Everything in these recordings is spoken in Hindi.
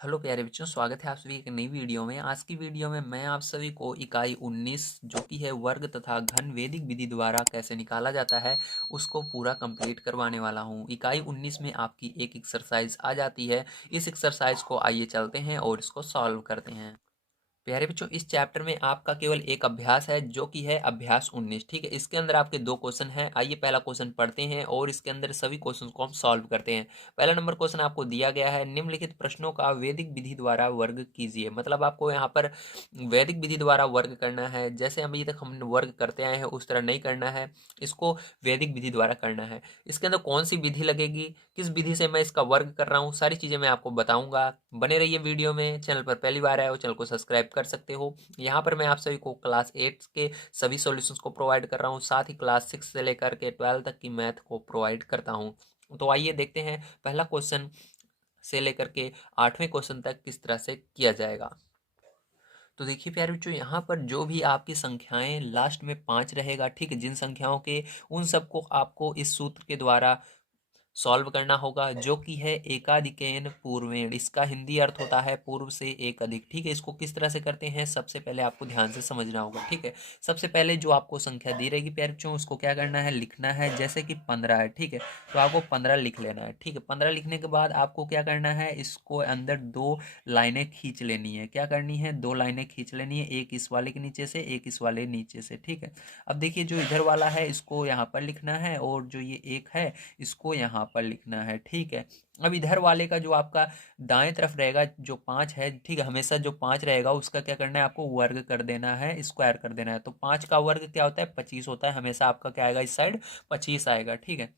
हेलो प्यारे बच्चों, स्वागत है आप सभी एक नई वीडियो में। आज की वीडियो में मैं आप सभी को इकाई 19 जो कि है वर्ग तथा घन वैदिक विधि द्वारा कैसे निकाला जाता है उसको पूरा कंप्लीट करवाने वाला हूं। इकाई 19 में आपकी एक एक्सरसाइज आ जाती है। इस एक्सरसाइज को आइए चलते हैं और इसको सॉल्व करते हैं। प्यारे बच्चों, इस चैप्टर में आपका केवल एक अभ्यास है जो कि है अभ्यास 19। ठीक है, इसके अंदर आपके दो क्वेश्चन हैं। आइए पहला क्वेश्चन पढ़ते हैं और इसके अंदर सभी क्वेश्चन को हम सॉल्व करते हैं। पहला नंबर क्वेश्चन आपको दिया गया है, निम्नलिखित प्रश्नों का वैदिक विधि द्वारा वर्ग कीजिए। मतलब आपको यहाँ पर वैदिक विधि द्वारा वर्ग करना है। जैसे अभी तक हम वर्ग करते आए हैं उस तरह नहीं करना है, इसको वैदिक विधि द्वारा करना है। इसके अंदर कौन सी विधि लगेगी, किस विधि से मैं इसका वर्ग कर रहा हूँ, सारी चीजें मैं आपको बताऊंगा। बने रहिए वीडियो में। चैनल पर पहली बार आए हो, चैनल को सब्सक्राइब कर सकते हो। यहाँ पर मैं आप सभी को क्लास 8 के सभी सॉल्यूशंस को प्रोवाइड कर रहा हूँ, साथ ही क्लास 6 से लेकर के 12 तक की मैथ को प्रोवाइड करता हूँ। तो आइए देखते हैं पहला क्वेश्चन से लेकर के 8वें क्वेश्चन तक किस तरह से किया जाएगा। तो देखिए प्यारे बच्चों, यहाँ पर जो भी आपकी संख्याएं लास्ट में 5 रहेगा, ठीक है, जिन संख्याओं के उन सबको आपको इस सूत्र के द्वारा सॉल्व करना होगा, जो कि है एकाधिकेन पूर्वेण। इसका हिंदी अर्थ होता है पूर्व से एक अधिक। ठीक है, इसको किस तरह से करते हैं सबसे पहले आपको ध्यान से समझना होगा। ठीक है, सबसे पहले जो आपको संख्या दी रहेगी प्यारे बच्चों, उसको क्या करना है, लिखना है। जैसे कि 15 है, ठीक है, तो आपको 15 लिख लेना है। ठीक है, 15 लिखने के बाद आपको क्या करना है, इसको अंदर दो लाइनें खींच लेनी है। क्या करनी है, दो लाइनें खींच लेनी है, एक इस वाले के नीचे से, एक इस वाले नीचे से। ठीक है, अब देखिए जो इधर वाला है इसको यहाँ पर लिखना है और जो ये एक है इसको यहाँ पर लिखना है। ठीक है, अब इधर वाले का जो आपका दाएं तरफ रहेगा जो 5 है, ठीक है, हमेशा जो 5 रहेगा उसका क्या करना है, आपको वर्ग कर देना है, स्क्वायर कर देना है। तो 5 का वर्ग क्या होता है, 25 होता है। हमेशा आपका क्या आएगा, इस साइड 25 आएगा। ठीक है,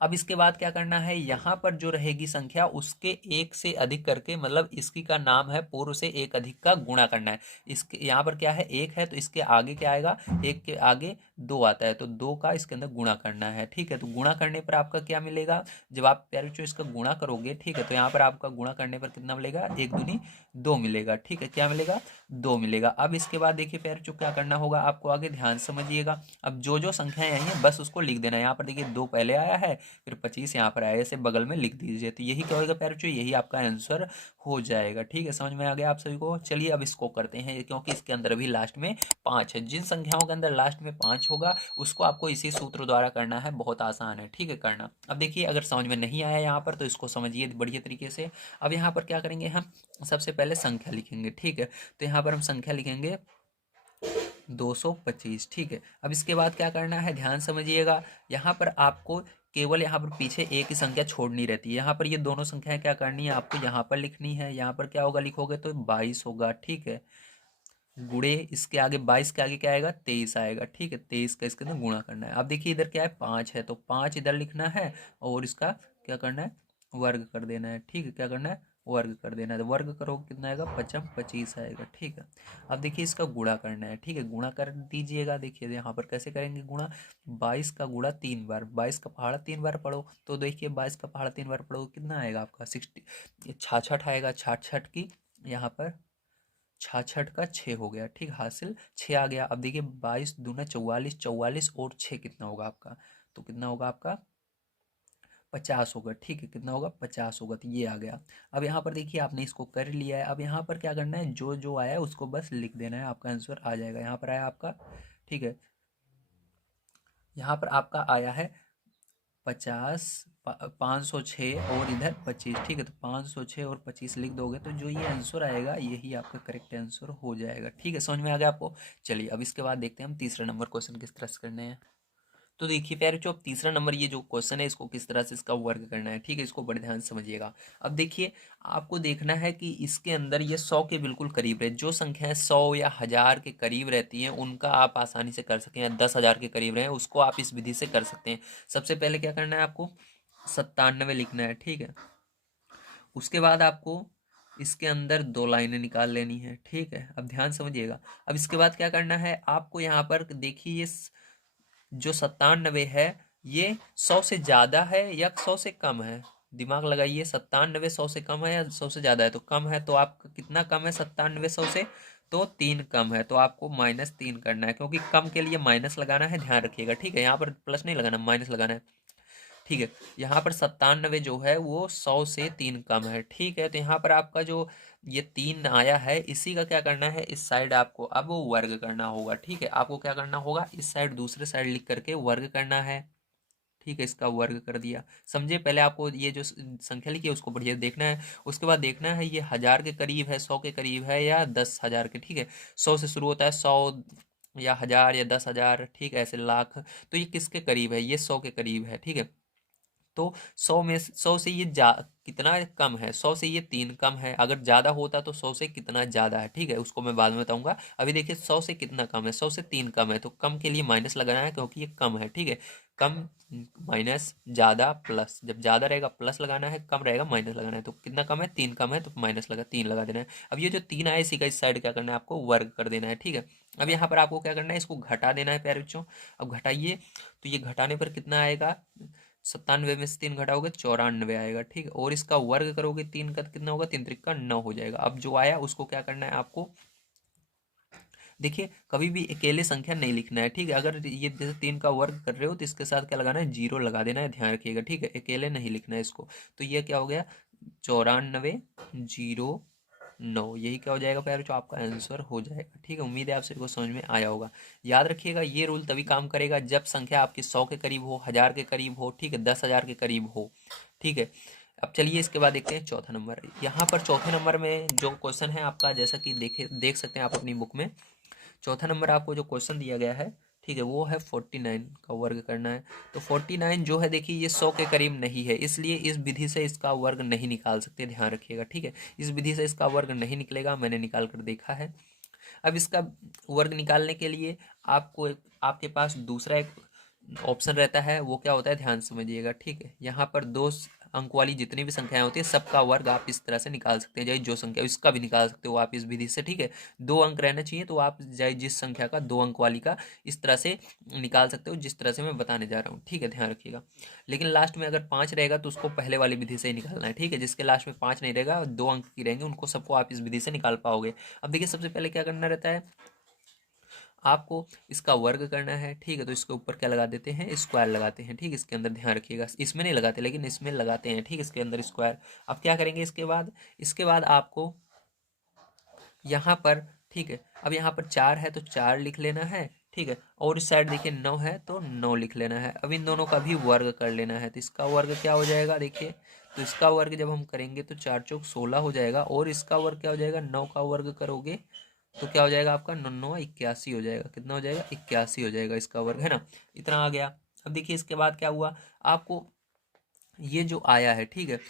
अब इसके बाद क्या करना है, यहाँ पर जो रहेगी संख्या उसके एक से अधिक करके, मतलब इसकी का नाम है पूर्व से एक अधिक का गुणा करना है। इसके यहाँ पर क्या है, एक है तो इसके आगे क्या आएगा, एक के आगे दो आता है तो दो का इसके अंदर गुणा करना है। ठीक है, तो गुणा करने पर आपका क्या मिलेगा, जब आप प्यारे बच्चों इसका गुणा करोगे, ठीक है, तो यहाँ पर आपका गुणा करने पर कितना मिलेगा, एक दूनी दो मिलेगा। ठीक है, क्या मिलेगा, दो मिलेगा। अब इसके बाद देखिए प्यारे बच्चों क्या करना होगा आपको, आगे ध्यान से समझिएगा। अब जो जो संख्याएं आई हैं बस उसको लिख देना है। यहाँ पर देखिए दो पहले आया है, फिर 25 यहाँ पर आया, ऐसे बगल में लिख दीजिए। तो यही क्या होगा प्यारे बच्चों, यही आपका आंसर हो जाएगा। ठीक है, समझ में आ गया आप सभी को। चलिए अब इसको करते हैं, क्योंकि इसके अंदर भी लास्ट में 5 है। जिन संख्याओं के अंदर लास्ट में 5 होगा उसको आपको इसी सूत्र द्वारा करना है। बहुत आसान है, ठीक है, करना। अब देखिए अगर समझ में नहीं आया यहाँ पर तो इसको समझिए बढ़िया तरीके से। अब यहाँ पर क्या करेंगे, हम सबसे पहले संख्या लिखेंगे। ठीक है, तो यहाँ पर हम संख्या लिखेंगे 225। ठीक है, अब इसके बाद क्या करना है, ध्यान समझिएगा। यहाँ पर आपको केवल यहाँ पर पीछे एक ही संख्या छोड़नी रहती है। यहाँ पर ये दोनों संख्याएं क्या करनी है, आपको यहाँ पर लिखनी है। यहाँ पर क्या होगा, लिखोगे तो 22 होगा। ठीक है, गुणे इसके आगे 22 के आगे क्या आएगा, 23 आएगा। ठीक है, 23 का इसके अंदर गुणा करना है। अब देखिए इधर क्या है, 5 है तो 5 इधर लिखना है और इसका क्या करना है, वर्ग कर देना है। ठीक है, क्या करना है, वर्ग कर देना है। तो वर्ग करोगे कितना आएगा, 25 आएगा। ठीक है, अब देखिए इसका गुणा करना है। ठीक है, गुणा कर दीजिएगा। देखिए यहाँ पर कैसे करेंगे गुणा, 22 का गुणा 3 बार, 22 का पहाड़ा 3 बार पढ़ो तो देखिए 22 का पहाड़ा 3 बार पढ़ो कितना आएगा आपका, 60, 66 आएगा। 66 की यहाँ पर 66 का 6 हो गया। ठीक, हासिल 6 आ गया। अब देखिए 22 दूना 44, 44 और 6 कितना होगा आपका, तो कितना होगा आपका 50 होगा। ठीक है, कितना होगा 50 होगा, तो ये आ गया। अब यहाँ पर देखिए आपने इसको कर लिया है। अब यहाँ पर क्या करना है, जो जो आया है उसको बस लिख देना है, आपका आंसर आ जाएगा। यहाँ पर आया आपका, ठीक है, यहाँ पर आपका आया है 50, 506 और इधर 25। ठीक है, तो 506 और 25 लिख दोगे तो जो ये आंसर आएगा यही आपका करेक्ट आंसर हो जाएगा। ठीक है, समझ में आ गया आपको। चलिए अब इसके बाद देखते हैं हम तीसरा नंबर क्वेश्चन किस तरह से करने हैं। तो देखिए प्यारे बच्चों, अब तीसरा नंबर ये जो क्वेश्चन है इसको किस तरह से इसका वर्क करना है। ठीक है, इसको बड़े ध्यान से समझिएगा। अब देखिए आपको देखना है कि इसके अंदर ये 100 के बिल्कुल करीब रहे। जो संख्याएं 100 या 1000 के करीब रहती हैं उनका आप आसानी से कर सकें, या 10,000 के करीब रहे उसको आप इस विधि से कर सकते हैं। सबसे पहले क्या करना है, आपको 97 लिखना है। ठीक है, उसके बाद आपको इसके अंदर दो लाइनें निकाल लेनी है। ठीक है, अब ध्यान समझिएगा। अब इसके बाद क्या करना है, आपको यहाँ पर देखिए ये जो 97 है ये 100 से ज्यादा है या 100 से कम है। दिमाग लगाइए, 97 100 से कम है या 100 से ज्यादा है। तो कम है तो आपका कितना कम है, 97 100 से, तो 3 कम है तो आपको -3 करना है, क्योंकि कम के लिए माइनस लगाना है, ध्यान रखिएगा। ठीक है, यहाँ पर प्लस नहीं लगाना, माइनस लगाना है। ठीक है। यहाँ पर 97 जो है वो 100 से 3 कम है, ठीक है। तो यहाँ पर आपका जो ये 3 आया है, इसी का क्या करना है, इस साइड आपको अब वो वर्ग करना होगा, ठीक है। आपको क्या करना होगा, इस साइड दूसरे साइड लिख करके वर्ग करना है, ठीक है। इसका वर्ग कर दिया, समझे। पहले आपको ये जो संख्या लिखी है उसको बढ़िया देखना है, उसके बाद देखना है ये 1000 के करीब है, 100 के करीब है या 10,000 के, ठीक है। 100 से शुरू होता है, 100 या 1000 या 10,000, ठीक है, ऐसे लाख। तो ये किसके करीब है, ये 100 के करीब है, ठीक है। तो 100 से ये कितना कम है, 100 से ये 3 कम है। अगर ज़्यादा होता तो 100 से कितना ज़्यादा है, ठीक है, उसको मैं बाद में बताऊंगा। अभी देखिए 100 से कितना कम है, 100 से 3 कम है, तो कम के लिए माइनस लगाना है क्योंकि ये कम है, ठीक है। कम माइनस ज़्यादा प्लस, जब ज़्यादा रहेगा प्लस लगाना है, कम रहेगा माइनस लगाना है। तो कितना कम है, 3 कम है, तो माइनस लगा 3 लगा देना है। अब ये जो 3 आया इसी का इस साइड क्या करना है, आपको वर्ग कर देना है, ठीक है। अब यहाँ पर आपको क्या करना है, इसको घटा देना है प्यारे बच्चों। अब घटाइए, तो ये घटाने पर कितना आएगा, 97 में से 3 घटाओगे 94 आएगा, ठीक है। और इसका वर्ग करोगे 3 का तो कितना होगा, 3 त्रिक का 9 हो जाएगा। अब जो आया उसको क्या करना है आपको, देखिए कभी भी अकेले संख्या नहीं लिखना है, ठीक है। अगर ये जैसे 3 का वर्ग कर रहे हो तो इसके साथ क्या लगाना है, 0 लगा देना है, ध्यान रखिएगा, ठीक है। अकेले नहीं लिखना है इसको। तो ये क्या हो गया, 9409, यही क्या हो जाएगा प्यारे, जो आपका आंसर हो जाएगा, ठीक है। उम्मीद है आप सभी को समझ में आया होगा। याद रखिएगा ये रूल तभी काम करेगा जब संख्या आपकी 100 के करीब हो, 1000 के करीब हो, ठीक है, 10,000 के करीब हो, ठीक है। अब चलिए इसके बाद देखते हैं चौथा नंबर। यहाँ पर चौथे नंबर में जो क्वेश्चन है आपका, जैसा कि देख सकते हैं आप अपनी बुक में, चौथा नंबर आपको जो क्वेश्चन दिया गया है, ठीक है, वो है 49 का वर्ग करना है। तो 49 जो है देखिए ये 100 के करीब नहीं है, इसलिए इस विधि से इसका वर्ग नहीं निकाल सकते, ध्यान रखिएगा, ठीक है। इस विधि से इसका वर्ग नहीं निकलेगा, मैंने निकाल कर देखा है। अब इसका वर्ग निकालने के लिए आपको आपके पास दूसरा एक ऑप्शन रहता है, वो क्या होता है, ध्यान समझिएगा, ठीक है। यहाँ पर दो अंक वाली जितनी भी संख्याएं होती है सबका वर्ग आप इस तरह से निकाल सकते हैं, चाहे जो संख्या इसका भी निकाल सकते हो आप इस विधि से, ठीक है। 2 अंक रहना चाहिए तो आप चाहे जिस संख्या का 2 अंक वाली का इस तरह से निकाल सकते हो, जिस तरह से मैं बताने जा रहा हूँ, ठीक है, ध्यान रखिएगा। लेकिन लास्ट में अगर 5 रहेगा तो उसको पहले वाली विधि से ही निकालना है, ठीक है। जिसके लास्ट में 5 नहीं रहेगा, 2 अंक की रहेंगे, उनको सबको आप इस विधि से निकाल पाओगे। अब देखिए सबसे पहले क्या करना रहता है, आपको इसका वर्ग करना है, ठीक है। तो इसके ऊपर क्या लगा देते हैं, स्क्वायर लगाते हैं, ठीक है। इसके अंदर ध्यान रखिएगा, इसमें नहीं लगाते लेकिन इसमें लगाते हैं, ठीक है, इसके अंदर स्क्वायर। अब क्या करेंगे इसके बाद आपको यहाँ पर, ठीक है, अब यहाँ पर 4 है तो 4 लिख लेना है, ठीक है। और इस साइड देखिए 9 है तो 9 लिख लेना है। अब इन दोनों का भी वर्ग कर लेना है, तो इसका वर्ग क्या हो जाएगा, देखिए। तो इसका वर्ग जब हम करेंगे तो 4 चौक 16 हो जाएगा, और इसका वर्ग क्या हो जाएगा, 9 का वर्ग करोगे तो क्या हो जाएगा आपका, 9 81 हो जाएगा। कितना हो जाएगा, 81 हो जाएगा इसका वर्ग, है ना। इतना आ गया। अब देखिए इसके बाद क्या हुआ, आपको ये जो आया है, ठीक है,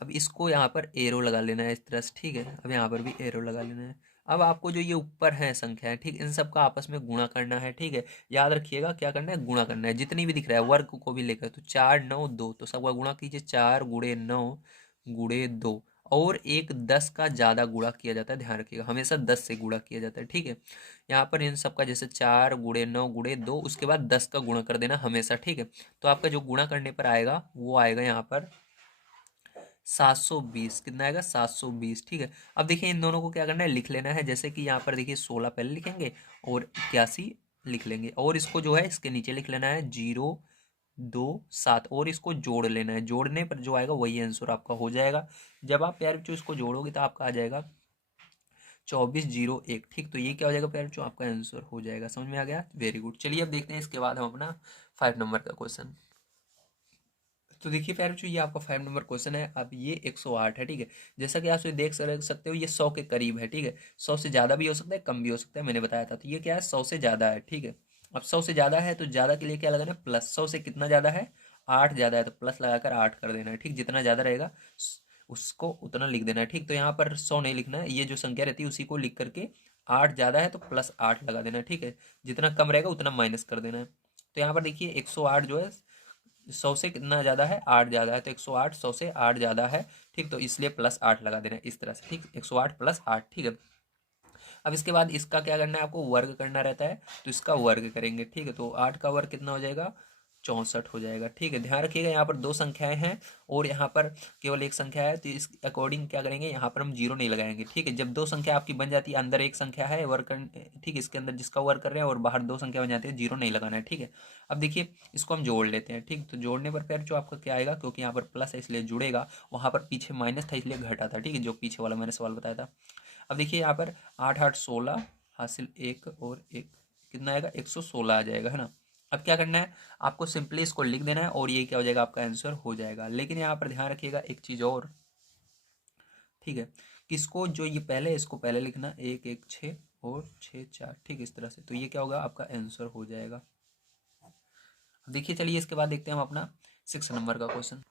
अब इसको यहाँ पर एरो लगा लेना है इस तरह से, ठीक है। अब यहाँ पर भी एरो लगा लेना है। अब आपको जो ये ऊपर है संख्या है, ठीक, इन सब का आपस में गुणा करना है, ठीक है। याद रखिएगा क्या करना है, गुणा करना है, जितनी भी दिख रहा है वर्ग को भी लेकर। तो 4 9 2, तो सबका गुणा कीजिए, 4 गुणे 9 गुणे 2। और एक 10 का ज़्यादा गुणा किया जाता है, ध्यान रखिएगा, हमेशा 10 से गुणा किया जाता है, ठीक है। यहाँ पर इन सब का जैसे 4 गुणे 9 गुणे 2, उसके बाद 10 का गुणा कर देना हमेशा, ठीक है। तो आपका जो गुणा करने पर आएगा वो आएगा यहाँ पर 720। कितना आएगा, 720, ठीक है। अब देखिए इन दोनों को क्या करना है, लिख लेना है। जैसे कि यहाँ पर देखिए 16 पहले लिखेंगे और 81 लिख लेंगे, और इसको जो है इसके नीचे लिख लेना है 027, और इसको जोड़ लेना है। जोड़ने पर जो आएगा वही आंसर आपका हो जाएगा। जब आप प्यारे बच्चों इसको जोड़ोगे तो आपका आ जाएगा 2401, ठीक। तो ये क्या हो जाएगा प्यारे बच्चों, आपका आंसर हो जाएगा। समझ में आ गया, वेरी गुड। चलिए अब देखते हैं इसके बाद हम अपना 5 नंबर का क्वेश्चन। तो देखिए प्यारे बच्चों ये आपका 5 नंबर क्वेश्चन है। अब ये 108 है, ठीक है। जैसा कि आप देख सकते हो ये 100 के करीब है, ठीक है। 100 से ज़्यादा भी हो सकता है, कम भी हो सकता है, मैंने बताया था। तो ये क्या है, 100 से ज़्यादा है, ठीक है। अब 100 से ज़्यादा है तो ज़्यादा के लिए क्या लगाना है, प्लस। 100 से कितना ज़्यादा है, 8 ज़्यादा है, तो प्लस लगाकर 8 कर देना है, ठीक। जितना ज़्यादा रहेगा उसको उतना लिख देना है, ठीक। तो यहाँ पर 100 नहीं लिखना है, ये जो संख्या रहती है उसी को लिख करके 8 ज़्यादा है तो प्लस 8 लगा देना है, ठीक है। जितना कम रहेगा उतना माइनस कर देना है। तो यहाँ पर देखिए 108 जो है 100 से कितना ज़्यादा है, 8 ज़्यादा है, तो 108 100 से 8 ज़्यादा है, ठीक। तो इसलिए प्लस 8 लगा देना है इस तरह से, ठीक। 108 प्लस 8, ठीक है। अब इसके बाद इसका क्या करना है, आपको वर्ग करना रहता है, तो इसका वर्ग करेंगे, ठीक है। तो 8 का वर्ग कितना हो जाएगा, 64 हो जाएगा। ठीक है, ध्यान रखिएगा यहाँ पर दो संख्याएं हैं और यहाँ पर केवल एक संख्या है, तो इस अकॉर्डिंग क्या करेंगे, यहाँ पर हम जीरो नहीं लगाएंगे। ठीक है, जब दो संख्या आपकी बन जाती है, अंदर एक संख्या है वर्क ठीक है, इसके अंदर जिसका वर्क कर रहे हैं और बाहर दो संख्या बन जाती है, जीरो नहीं लगाना है। ठीक है, अब देखिए इसको हम जोड़ लेते हैं। ठीक, तो जोड़ने पर फिर जो आपका क्या आएगा, क्योंकि यहाँ पर प्लस है इसलिए जुड़ेगा, वहाँ पर पीछे माइनस था इसलिए घटा था। ठीक है, जो पीछे वाला मैंने सवाल बताया था। अब देखिए यहाँ पर 8 8 16 हासिल एक और एक कितना आएगा, 116 आ जाएगा, है ना। अब क्या करना है, आपको सिंपली इसको लिख देना है और ये क्या हो जाएगा, आपका आंसर हो जाएगा। लेकिन यहाँ पर ध्यान रखिएगा एक चीज़ और, ठीक है, किसको जो ये पहले, इसको पहले लिखना, 1 1 6 और 6 4। ठीक, इस तरह से, तो ये क्या होगा, आपका आंसर हो जाएगा। अब देखिए चलिए इसके बाद देखते हैं हम अपना 6 नंबर का क्वेश्चन।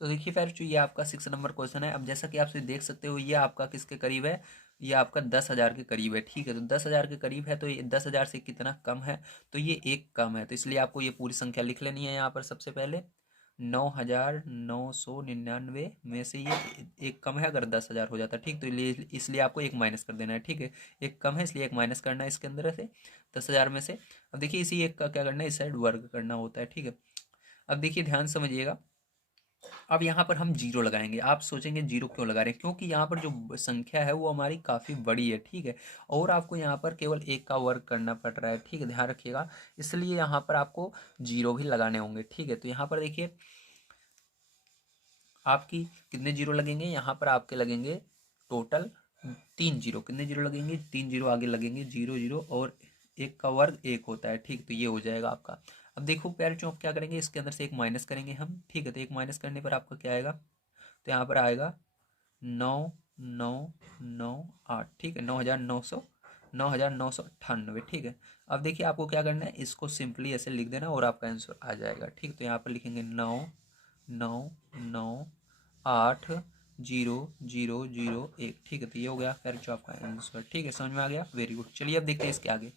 तो देखिए फिर जो ये आपका 6 नंबर क्वेश्चन है, अब जैसा कि आप देख सकते हो, ये आपका किसके करीब है, ये आपका 10,000 के करीब है। ठीक है, तो 10,000 के करीब है, तो ये 10,000 से कितना कम है, तो ये एक कम है, तो इसलिए आपको ये पूरी संख्या लिख लेनी है यहाँ पर। सबसे पहले 9,999 में से ये एक कम है, अगर 10,000 हो जाता। ठीक, तो इसलिए आपको एक माइनस कर देना है। ठीक है, एक कम है इसलिए एक माइनस करना है इसके अंदर से 10,000 में से। अब देखिए इसी एक का क्या करना है, इस साइड वर्ग करना होता है। ठीक है, अब देखिए ध्यान समझिएगा, अब यहाँ पर हम जीरो लगाएंगे। आप सोचेंगे जीरो क्यों लगा रहे हैं, क्योंकि यहाँ पर जो संख्या है वो हमारी काफ़ी बड़ी है। ठीक है, और आपको यहाँ पर केवल एक का वर्ग करना पड़ रहा है। ठीक है, ध्यान रखिएगा, इसलिए यहाँ पर आपको जीरो भी लगाने होंगे। ठीक है, तो यहाँ पर देखिए आपकी कितने जीरो लगेंगे, यहाँ पर आपके लगेंगे टोटल 3 जीरो। कितने जीरो लगेंगे, 3 जीरो आगे लगेंगे, 0 0 और एक का वर्ग एक होता है। ठीक, तो ये हो जाएगा आपका। अब देखो प्यारे चो, आप क्या करेंगे, इसके अंदर से एक माइनस करेंगे हम। ठीक है, तो एक माइनस करने पर आपका क्या आएगा, तो यहाँ पर आएगा 9,998। ठीक है, 9,998। ठीक है, अब देखिए आपको क्या करना है, इसको सिंपली ऐसे लिख देना और आपका आंसर आ जाएगा। ठीक, तो यहाँ पर लिखेंगे 9,998,0,0,0,1। ठीक है, तो ये हो गया फिर जो आपका आंसर। ठीक है, समझ में आ गया, वेरी गुड। चलिए अब देखते हैं इसके आगे।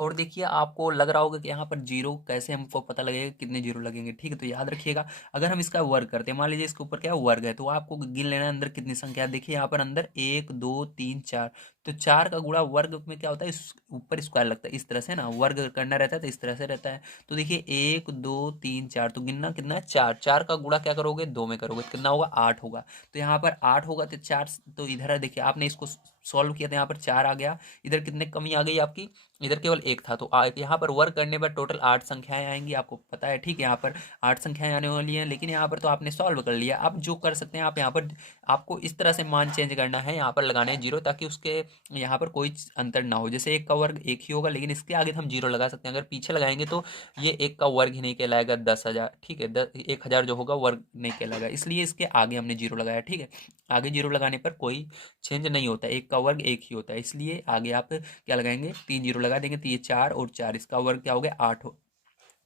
और देखिए आपको लग रहा होगा कि यहाँ पर जीरो कैसे हमको पता लगेगा कितने जीरो लगेंगे। ठीक है, तो याद रखिएगा, अगर हम इसका वर्ग करते हैं, मान लीजिए इसके ऊपर क्या है, वर्ग है, तो आपको गिन लेना है अंदर कितनी संख्या है। देखिए यहाँ पर अंदर 1 2 3 4, तो 4 का गुणा वर्ग में क्या होता है, इस ऊपर स्क्वायर लगता है, इस तरह से ना वर्ग करना रहता है, तो इस तरह से रहता है। तो देखिए 1 2 3 4, तो गिनना कितना है, 4। 4 का गुणा क्या करोगे, 2 में करोगे, तो कितना होगा, 8 होगा। तो यहाँ पर 8 होगा, तो 4, तो इधर है देखिए आपने इसको सॉल्व किया, तो यहाँ पर 4 आ गया। इधर कितने कमी आ गई आपकी, इधर केवल एक था, तो यहाँ पर वर्क करने पर टोटल 8 संख्याएं आएंगी, आपको पता है। ठीक है, यहाँ पर 8 संख्याएं आने वाली हैं, लेकिन यहाँ पर तो आपने सॉल्व कर लिया। अब जो कर सकते हैं आप, यहाँ पर आपको इस तरह से मान चेंज करना है, यहाँ पर लगाने हैं जीरो, ताकि उसके यहाँ पर कोई अंतर ना हो। जैसे एक का वर्ग एक ही होगा, लेकिन इसके आगे हम जीरो लगा सकते हैं। अगर पीछे लगाएंगे तो ये एक का वर्ग ही नहीं कहलाएगा, 10,000। ठीक है, 1,000 जो होगा वर्ग नहीं कहलाएगा, इसलिए इसके आगे हमने जीरो लगाया। ठीक है, आगे जीरो लगाने पर कोई चेंज नहीं होता, एक का वर्ग एक ही होता है, इसलिए आगे आप क्या लगाएंगे, 3 जीरो लगा देंगे, तो ये 4 और 4, इसका वर्ग क्या हो गया, 8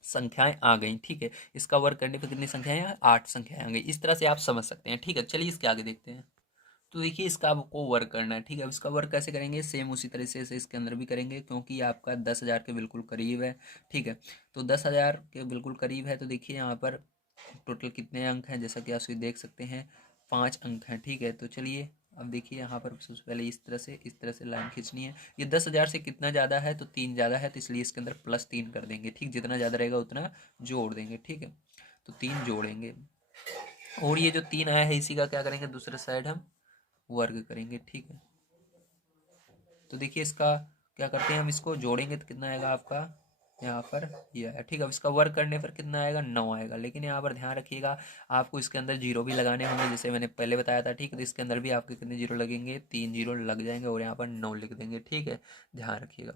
संख्याएं आ गई। ठीक है, इसका वर्ग करने पर कितनी संख्याएं हैं, 8 संख्याएं आ गई। इस तरह से आप समझ सकते हैं। ठीक है, चलिए इसके आगे देखते हैं। तो देखिए इसका आपको वर्क करना है। ठीक है, अब इसका वर्क कैसे करेंगे, सेम उसी तरह से इसके अंदर भी करेंगे, क्योंकि आपका 10,000 के बिल्कुल करीब है। ठीक है, तो 10,000 के बिल्कुल करीब है, तो देखिए यहाँ पर टोटल कितने अंक हैं, जैसा कि आप देख सकते हैं 5 अंक हैं। ठीक है, तो चलिए अब देखिए यहाँ पर सबसे पहले इस तरह से लाइन खींचनी है। ये 10,000 से कितना ज़्यादा है, तो 3 ज़्यादा है, तो इसलिए इसके अंदर +3 कर देंगे। ठीक, जितना ज़्यादा रहेगा उतना जोड़ देंगे। ठीक है, तो 3 जोड़ेंगे, और ये जो 3 आया है इसी का क्या करेंगे, दूसरे साइड हम वर्ग करेंगे। ठीक है, तो देखिए इसका क्या करते हैं, हम इसको जोड़ेंगे तो कितना आएगा आपका, यहाँ पर ये आया। ठीक है, अब इसका वर्क करने पर कितना आएगा, 9 आएगा। लेकिन यहाँ पर ध्यान रखिएगा, आपको इसके अंदर जीरो भी लगाने होंगे, जैसे मैंने पहले बताया था। ठीक है, तो इसके अंदर भी आपके कितने जीरो लगेंगे, 3 जीरो लग जाएंगे, और यहाँ पर 9 लिख देंगे। ठीक है, ध्यान रखिएगा।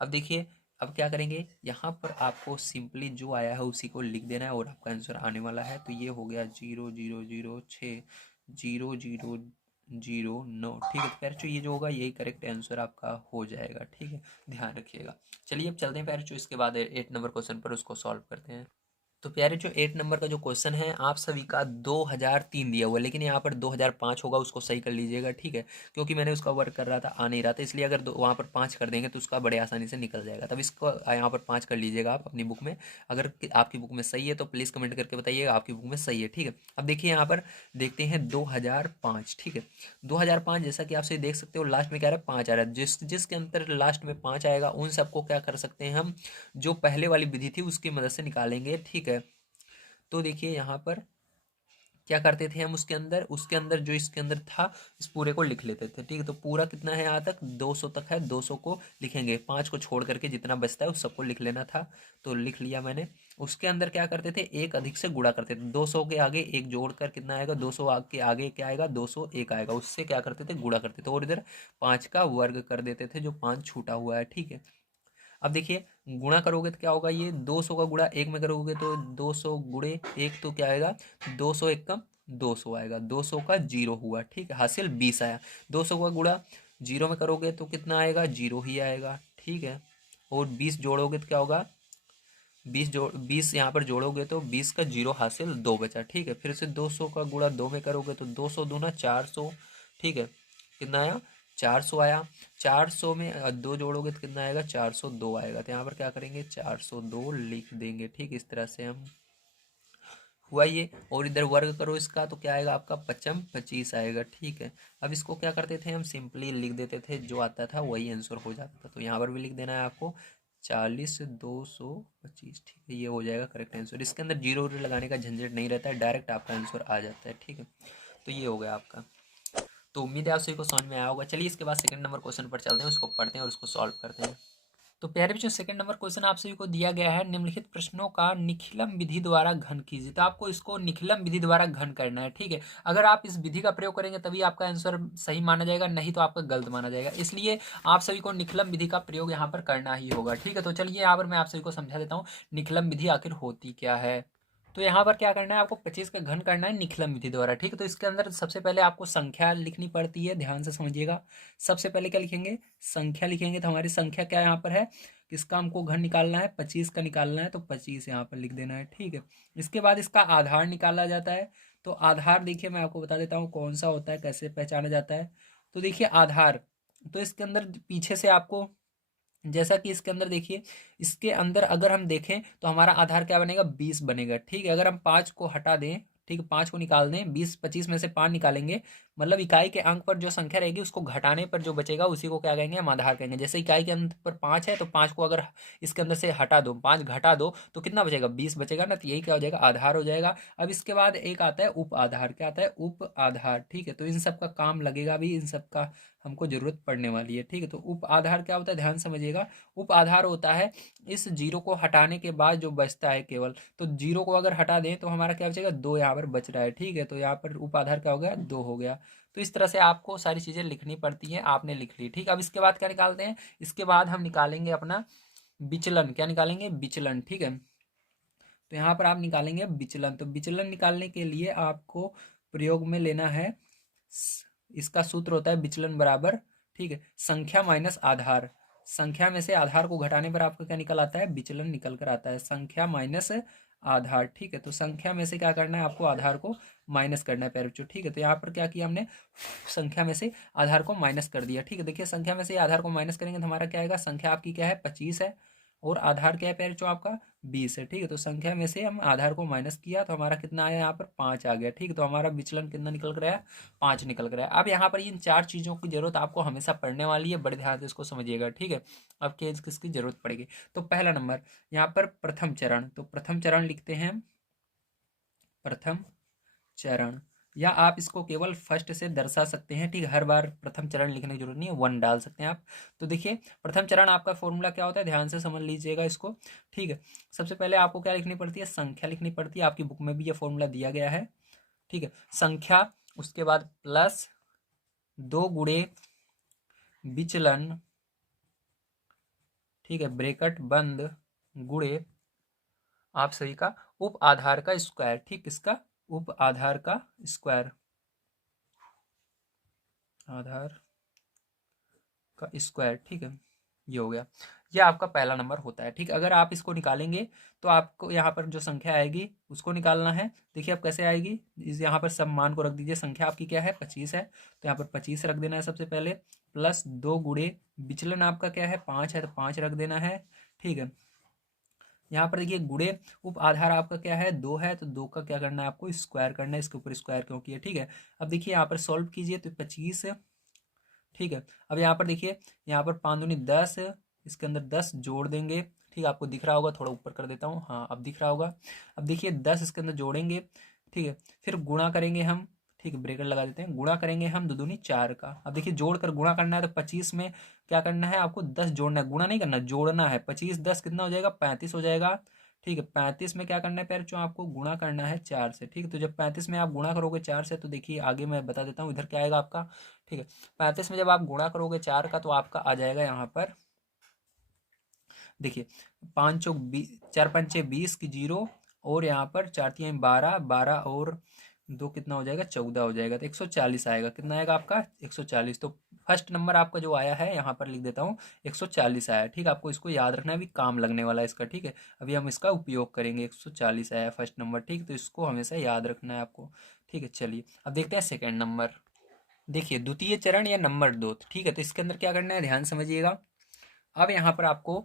अब देखिए अब क्या करेंगे, यहाँ पर आपको सिंपली जो आया है उसी को लिख देना है, और आपका आंसर आने वाला है। तो ये हो गया 0,0,0,6,0,0,0,9। ठीक है, तो पैरचो ये जो होगा यही करेक्ट आंसर आपका हो जाएगा। ठीक है, ध्यान रखिएगा। चलिए अब चलते हैं पैरचो इसके बाद 8 नंबर क्वेश्चन पर, उसको सॉल्व करते हैं। तो प्यारे जो 8 नंबर का जो क्वेश्चन है, आप सभी का 2003 दिया हुआ है, लेकिन यहाँ पर 2005 होगा, उसको सही कर लीजिएगा। ठीक है, क्योंकि मैंने उसका वर्क कर रहा था, आ नहीं रहा था, इसलिए अगर वहाँ पर 5 कर देंगे तो उसका बड़े आसानी से निकल जाएगा। तब इसको यहाँ पर 5 कर लीजिएगा आप अपनी बुक में। अगर आपकी बुक में सही है तो प्लीज़ कमेंट करके बताइएगा आपकी बुक में सही है। ठीक है, अब देखिए यहाँ पर देखते हैं 2005। ठीक है, 2005 जैसा कि आप सही देख सकते हो, लास्ट में क्या रहा है, 5 आ रहा है। जिसके अंदर लास्ट में 5 आएगा उन सबको क्या कर सकते हैं हम, जो पहले वाली विधि थी उसकी मदद से निकालेंगे। ठीक है, तो देखिए यहाँ पर क्या करते थे हम, उसके अंदर जो इसके अंदर था इस पूरे को लिख लेते थे। ठीक है, तो पूरा कितना है यहाँ तक, 200 तक है, 200 को लिखेंगे, 5 को छोड़ करके जितना बचता है उस सबको लिख लेना था। तो लिख लिया मैंने। उसके अंदर क्या करते थे, एक अधिक से गुणा करते थे, 200 के आगे एक जोड़कर कितना आएगा, 200 के आगे क्या आएगा, 201 आएगा, उससे क्या करते थे, गुणा करते थे, और इधर 5 का वर्ग कर देते थे, जो 5 छूटा हुआ है। ठीक है, अब देखिए गुणा करोगे तो क्या होगा, ये 200 का गुणा एक में करोगे तो 200 गुणे एक तो क्या आएगा, 200 एक कम 200 आएगा, 200 का जीरो हुआ। ठीक है, हासिल 20 आया। 200 का गुणा जीरो में करोगे तो कितना आएगा, जीरो ही आएगा। ठीक है, और 20 जोड़ोगे तो क्या होगा, 20 यहाँ पर जोड़ोगे तो 20 का जीरो हासिल 2 बचा। ठीक है, फिर से 200 का गुणा 2 में करोगे तो 200 दूना 400। ठीक है, कितना आया, 400 आया। 400 में 2 जोड़ोगे तो कितना आएगा, 402 आएगा। तो यहाँ पर क्या करेंगे, 402 लिख देंगे। ठीक, इस तरह से हम हुआ ये। और इधर वर्ग करो इसका तो क्या आएगा आपका, 25 25 आएगा। ठीक है, अब इसको क्या करते थे हम, सिंपली लिख देते थे, जो आता था वही आंसर हो जाता था। तो यहाँ पर भी लिख देना है आपको 40 225। ठीक है, ये हो जाएगा करेक्ट आंसर। इसके अंदर जीरो लगाने का झंझट नहीं रहता है, डायरेक्ट आपका आंसर आ जाता है। ठीक है, तो ये हो गया आपका। तो उम्मीद है आप सभी को समझ में आया होगा। चलिए इसके बाद सेकंड नंबर क्वेश्चन पर चलते हैं, उसको पढ़ते हैं और उसको सॉल्व करते हैं। तो प्यारे बच्चों, सेकंड नंबर क्वेश्चन आप सभी को दिया गया है, निम्नलिखित प्रश्नों का निखिलम विधि द्वारा घन कीजिए। तो आपको इसको निखिलम विधि द्वारा घन करना है। ठीक है, अगर आप इस विधि का प्रयोग करेंगे तभी आपका आंसर सही माना जाएगा, नहीं तो आपका गलत माना जाएगा। इसलिए आप सभी को निखिलम विधि का प्रयोग यहाँ पर करना ही होगा। ठीक है, तो चलिए यहाँ पर मैं आप सभी को समझा देता हूँ निखिलम विधि आखिर होती क्या है। तो यहाँ पर क्या करना है, आपको 25 का घन करना है निखिलम विधि द्वारा। ठीक है, तो इसके अंदर सबसे पहले आपको संख्या लिखनी पड़ती है, ध्यान से समझिएगा। सबसे पहले क्या लिखेंगे, संख्या लिखेंगे। तो हमारी संख्या क्या यहाँ पर है, किसका हमको घन निकालना है, 25 का निकालना है, तो 25 यहाँ पर लिख देना है। ठीक है, इसके बाद इसका आधार निकाला जाता है। तो आधार देखिए मैं आपको बता देता हूँ कौन सा होता है, कैसे पहचाना जाता है। तो देखिए आधार, तो इसके अंदर पीछे से आपको, जैसा कि इसके अंदर देखिए, इसके अंदर अगर हम देखें तो हमारा आधार क्या बनेगा, 20 बनेगा। ठीक है, अगर हम 5 को हटा दें, ठीक है 5 को निकाल दें, 20 25 में से 5 निकालेंगे, मतलब इकाई के अंक पर जो संख्या रहेगी उसको घटाने पर जो बचेगा उसी को क्या कहेंगे, हम आधार कहेंगे। जैसे इकाई के अंक पर 5 है तो 5 को अगर इसके अंदर से हटा दो, 5 घटा दो तो कितना बचेगा, 20 बचेगा ना, तो यही क्या हो जाएगा, आधार हो जाएगा। अब इसके बाद एक आता है उप आधार, क्या आता है, उप आधार। ठीक है, तो इन सब का काम लगेगा भी, इन सब का हमको जरूरत पड़ने वाली है। ठीक है, तो उप आधार क्या होता है, ध्यान समझिएगा। उप आधार होता है इस जीरो को हटाने के बाद जो बचता है केवल, तो जीरो को अगर हटा दें तो हमारा क्या बचेगा, 2 यहाँ पर बच रहा है। ठीक है, तो यहाँ पर उप आधार क्या हो गया, 2 हो गया। तो इस तरह से आपको सारी चीज़ें लिखनी पड़ती हैं, आपने लिख ली। ठीक, अब इसके बाद क्या निकालते हैं, इसके बाद हम निकालेंगे अपना विचलन। क्या निकालेंगे, विचलन। ठीक है, तो यहाँ पर आप निकालेंगे विचलन। तो विचलन निकालने के लिए आपको प्रयोग में लेना है, इसका सूत्र होता है विचलन बराबर, ठीक है, संख्या माइनस आधार। संख्या में से आधार को घटाने पर आपका क्या निकल आता है, विचलन निकल कर आता है, संख्या माइनस आधार। ठीक है, तो संख्या में से क्या करना है, आपको आधार को माइनस करना है प्यारे बच्चों। ठीक है, तो यहाँ पर क्या किया हमने, संख्या में से आधार को माइनस कर दिया। ठीक है, देखिए संख्या में से आधार को माइनस करेंगे तो हमारा क्या आएगा, संख्या आपकी क्या है, 25 है, और आधार क्या है प्यारे बच्चों आपका 20 है। ठीक है, तो संख्या में से हम आधार को माइनस किया तो हमारा कितना आया, यहाँ पर 5 आ गया। ठीक है, तो हमारा विचलन कितना निकल कर आया, 5 निकल कर आया। अब यहाँ पर इन 4 चीज़ों की जरूरत आपको हमेशा पड़ने वाली है, बड़े ध्यान से इसको समझिएगा। ठीक है, अब किसकी जरूरत पड़ेगी, तो पहला नंबर यहाँ पर प्रथम चरण, तो प्रथम चरण लिखते हैं, प्रथम चरण, या आप इसको केवल फर्स्ट से दर्शा सकते हैं। ठीक है, हर बार प्रथम चरण लिखने की जरूरत नहीं है, 1 डाल सकते हैं आप। तो देखिए प्रथम चरण आपका फॉर्मूला क्या होता है, ध्यान से समझ लीजिएगा इसको। ठीक है, सबसे पहले आपको क्या लिखनी पड़ती है, संख्या लिखनी पड़ती है, आपकी बुक में भी ये फॉर्मूला दिया गया है। ठीक है, संख्या, उसके बाद प्लस 2 गुणे विचलन, ठीक है, ब्रेकेट बंद, गुणे आप सही का उप आधार का स्क्वायर। ठीक, किसका, उप आधार का स्क्वायर, आधार का स्क्वायर। ठीक है, ये हो गया, ये आपका पहला नंबर होता है। ठीक, अगर आप इसको निकालेंगे तो आपको यहाँ पर जो संख्या आएगी उसको निकालना है। देखिए अब कैसे आएगी, इस यहाँ पर सब मान को रख दीजिए, संख्या आपकी क्या है, 25 है, तो यहाँ पर 25 रख देना है सबसे पहले, प्लस 2 गुणे विचलन आपका क्या है, 5 है, तो 5 रख देना है। ठीक है, यहाँ पर देखिए गुणे उप आधार आपका क्या है, 2 है, तो 2 का क्या करना है, आपको स्क्वायर करना है, इसके ऊपर स्क्वायर क्यों किया। ठीक है, अब देखिए यहाँ पर सॉल्व कीजिए तो 25, ठीक है, अब यहाँ पर देखिए, यहाँ पर 5 दूनी 10, इसके अंदर 10 जोड़ देंगे। ठीक है, आपको दिख रहा होगा, थोड़ा ऊपर कर देता हूँ, हाँ अब दिख रहा होगा। अब देखिए 10 इसके अंदर जोड़ेंगे, ठीक है, फिर गुणा करेंगे हम, ठीक है, ब्रेकेट लगा देते हैं, गुणा करेंगे हम 2 दूनी 4 का। अब देखिए जोड़ कर गुणा करना है तो 25 में क्या करना है आपको, 10 जोड़ना है, गुणा नहीं करना, जोड़ना है। 25 10 कितना हो जाएगा, 35 हो जाएगा। ठीक है, 35 में क्या करना है प्यारे बच्चों, आपको गुणा करना है 4 से। ठीक है, तो जब 35 में आप गुणा करोगे 4 से, तो देखिए आगे मैं बता देता हूँ इधर क्या आएगा आपका। ठीक है, 35 में जब आप गुणा करोगे 4 का, तो आपका आ जाएगा यहाँ पर, देखिए 5 चौक 4 पंचे 20 की 0, और यहाँ पर 4 तिहाई 12, 12 और 2 कितना हो जाएगा, 14 हो जाएगा, तो 140 आएगा। कितना आएगा आपका, 140। तो फर्स्ट नंबर आपका जो आया है यहाँ पर लिख देता हूँ, 140 आया। ठीक है, आपको इसको याद रखना है, अभी काम लगने वाला है इसका। ठीक है, अभी हम इसका उपयोग करेंगे। 140 आया फर्स्ट नंबर, ठीक, तो इसको हमेशा याद रखना है आपको। ठीक है, चलिए अब देखते हैं सेकेंड नंबर। देखिए द्वितीय चरण या नंबर 2, ठीक है, तो इसके अंदर क्या करना है, ध्यान समझिएगा। अब यहाँ पर आपको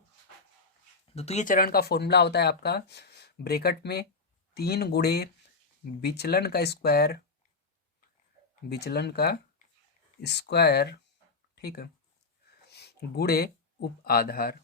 द्वितीय चरण का फॉर्मूला होता है आपका, ब्रैकेट में 3 गुणे विचलन का स्क्वायर, विचलन का स्क्वायर, ठीक है, गुणे उप आधार,